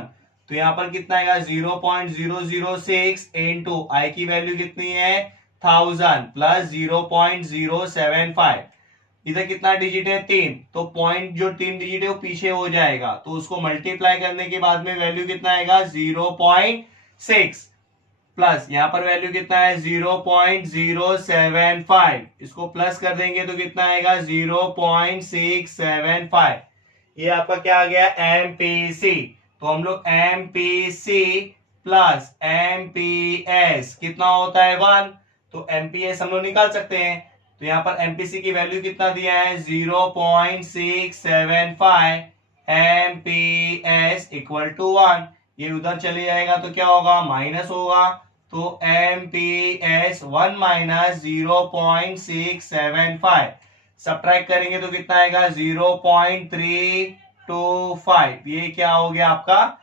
तो यहां पर कितना आएगा 0.006 इंटू आई की वैल्यू कितनी है 1000 प्लस 0.075, इधर कितना डिजिट है 3, तो पॉइंट जो 3 डिजिट है वो पीछे हो जाएगा, तो उसको मल्टीप्लाई करने के बाद में वैल्यू कितना आएगा 0.6 प्लस यहां पर वैल्यू कितना है 0.075, इसको प्लस कर देंगे तो कितना आएगा 0.675, ये आपका क्या आ गया एमपीसी, तो हम लोग एमपीसी प्लस एमपीएस कितना होता है 1, तो एमपीएस हम लोग निकाल सकते हैं, तो यहां पर एमपीसी की वैल्यू कितना दिया है 0.675 एमपीएस इक्वल टू 1, ये उधर चले जाएगा तो क्या होगा माइनस होगा, तो एमपीएस 1 माइनस 0.675, सब्ट्रैक्ट करेंगे तो कितना आएगा 0.325, ये क्या हो गया आपका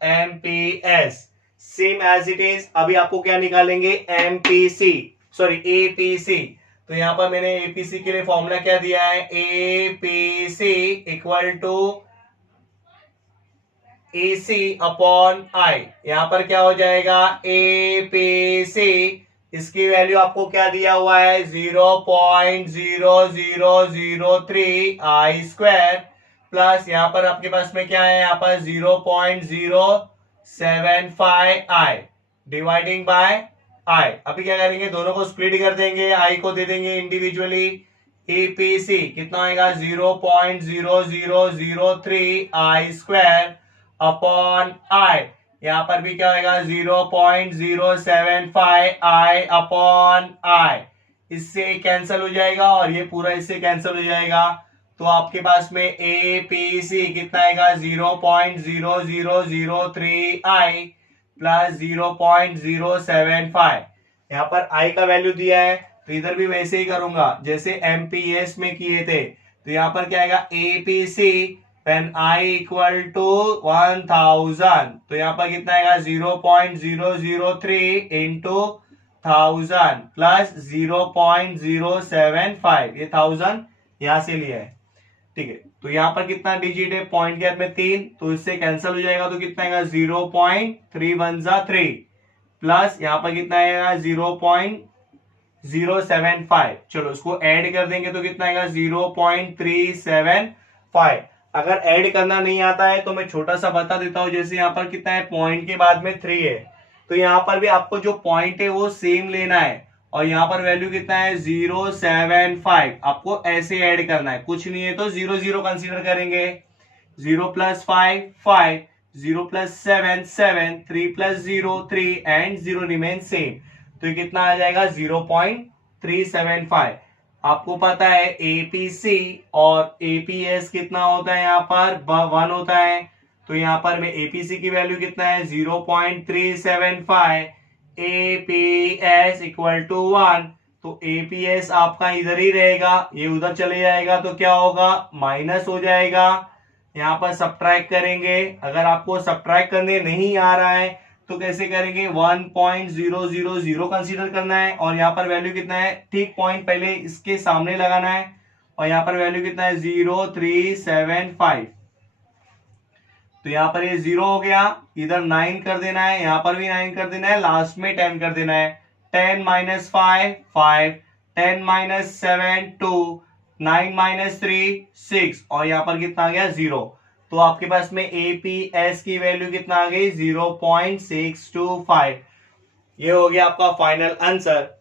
MPS, same as it is. अभी आपको क्या निकालेंगे एमपीसी सॉरी एपीसी, तो यहां पर मैंने एपीसी के लिए फॉर्मूला क्या दिया है APC equal to AC upon I, यहां पर क्या हो जाएगा एपीसी, इसकी वैल्यू आपको क्या दिया हुआ है 0.0003 आई स्क्वायर प्लस यहां पर आपके पास में क्या है, यहां पर 0.075 आई डिवाइडिंग बाय आई। अभी क्या करेंगे, दोनों को स्प्लिट कर देंगे, आई को दे देंगे इंडिविजुअली, एपीसी कितना आएगा 0.0003 आई स्क्वायर अपॉन आई, यहां पर भी क्या होगा 0.075 आई अपॉन आई, इससे कैंसिल हो जाएगा और ये पूरा इससे कैंसिल हो जाएगा, तो आपके पास में एपीसी कितना आएगा 0.0003 आई प्लस 0.075, यहाँ पर आई का वैल्यू दिया है तो इधर भी वैसे ही करूंगा जैसे एमपीएस में किए थे, तो यहाँ पर क्या आएगा APC when I equal to 1000, तो यहाँ पर कितना आएगा 0.003 इंटू 1000 प्लस 0.075, ये 1000 यहां से लिया है, ठीक है, तो यहां पर कितना डिजिट है पॉइंट के अंदर में 3, तो इससे कैंसिल हो जाएगा तो कितना आएगा 0.313 प्लस यहां पर कितना आएगा 0.075, चलो इसको ऐड कर देंगे तो कितना आएगा 0.375। अगर ऐड करना नहीं आता है तो मैं छोटा सा बता देता हूं, जैसे यहाँ पर कितना है पॉइंट के बाद में 3 है, तो यहाँ पर भी आपको जो पॉइंट है वो सेम लेना है और यहाँ पर वैल्यू कितना है 0.75, आपको ऐसे ऐड करना है, कुछ नहीं है तो 0 0 कंसीडर करेंगे, 0 + 5 5, 0 plus 7 7, 3 plus 0 3 and 0 remain same. तो ये कितना आ जाएगा 0.375। आपको पता है एपीसी और एपीएस कितना होता है, यहाँ पर 1 होता है। तो यहाँ पर में एपीसी की वैल्यू कितना है 0.375, एपीएस इक्वल टू 1। तो एपीएस आपका इधर ही रहेगा, ये उधर चले जाएगा तो क्या होगा माइनस हो जाएगा। यहाँ पर सब्ट्रैक्ट करेंगे, अगर आपको सब्ट्रैक्ट करने नहीं आ रहा है तो कैसे करेंगे 1.000 कंसीडर करना है और यहाँ पर वैल्यू कितना है, ठीक पॉइंट पहले इसके सामने लगाना है और यहाँ पर वैल्यू कितना है 0.375। तो यहाँ पर ये 0 हो गया, इधर 9 कर देना है, यहाँ पर भी 9 कर देना है, लास्ट में 10 कर देना है। 10 माइनस 5 5, 10 माइनस 7 2, 9 माइनस 3 6 और यहाँ पर कितना आ गया 0। तो आपके पास में एपीएस की वैल्यू कितना आ गई 0.625। ये हो गया आपका फाइनल आंसर।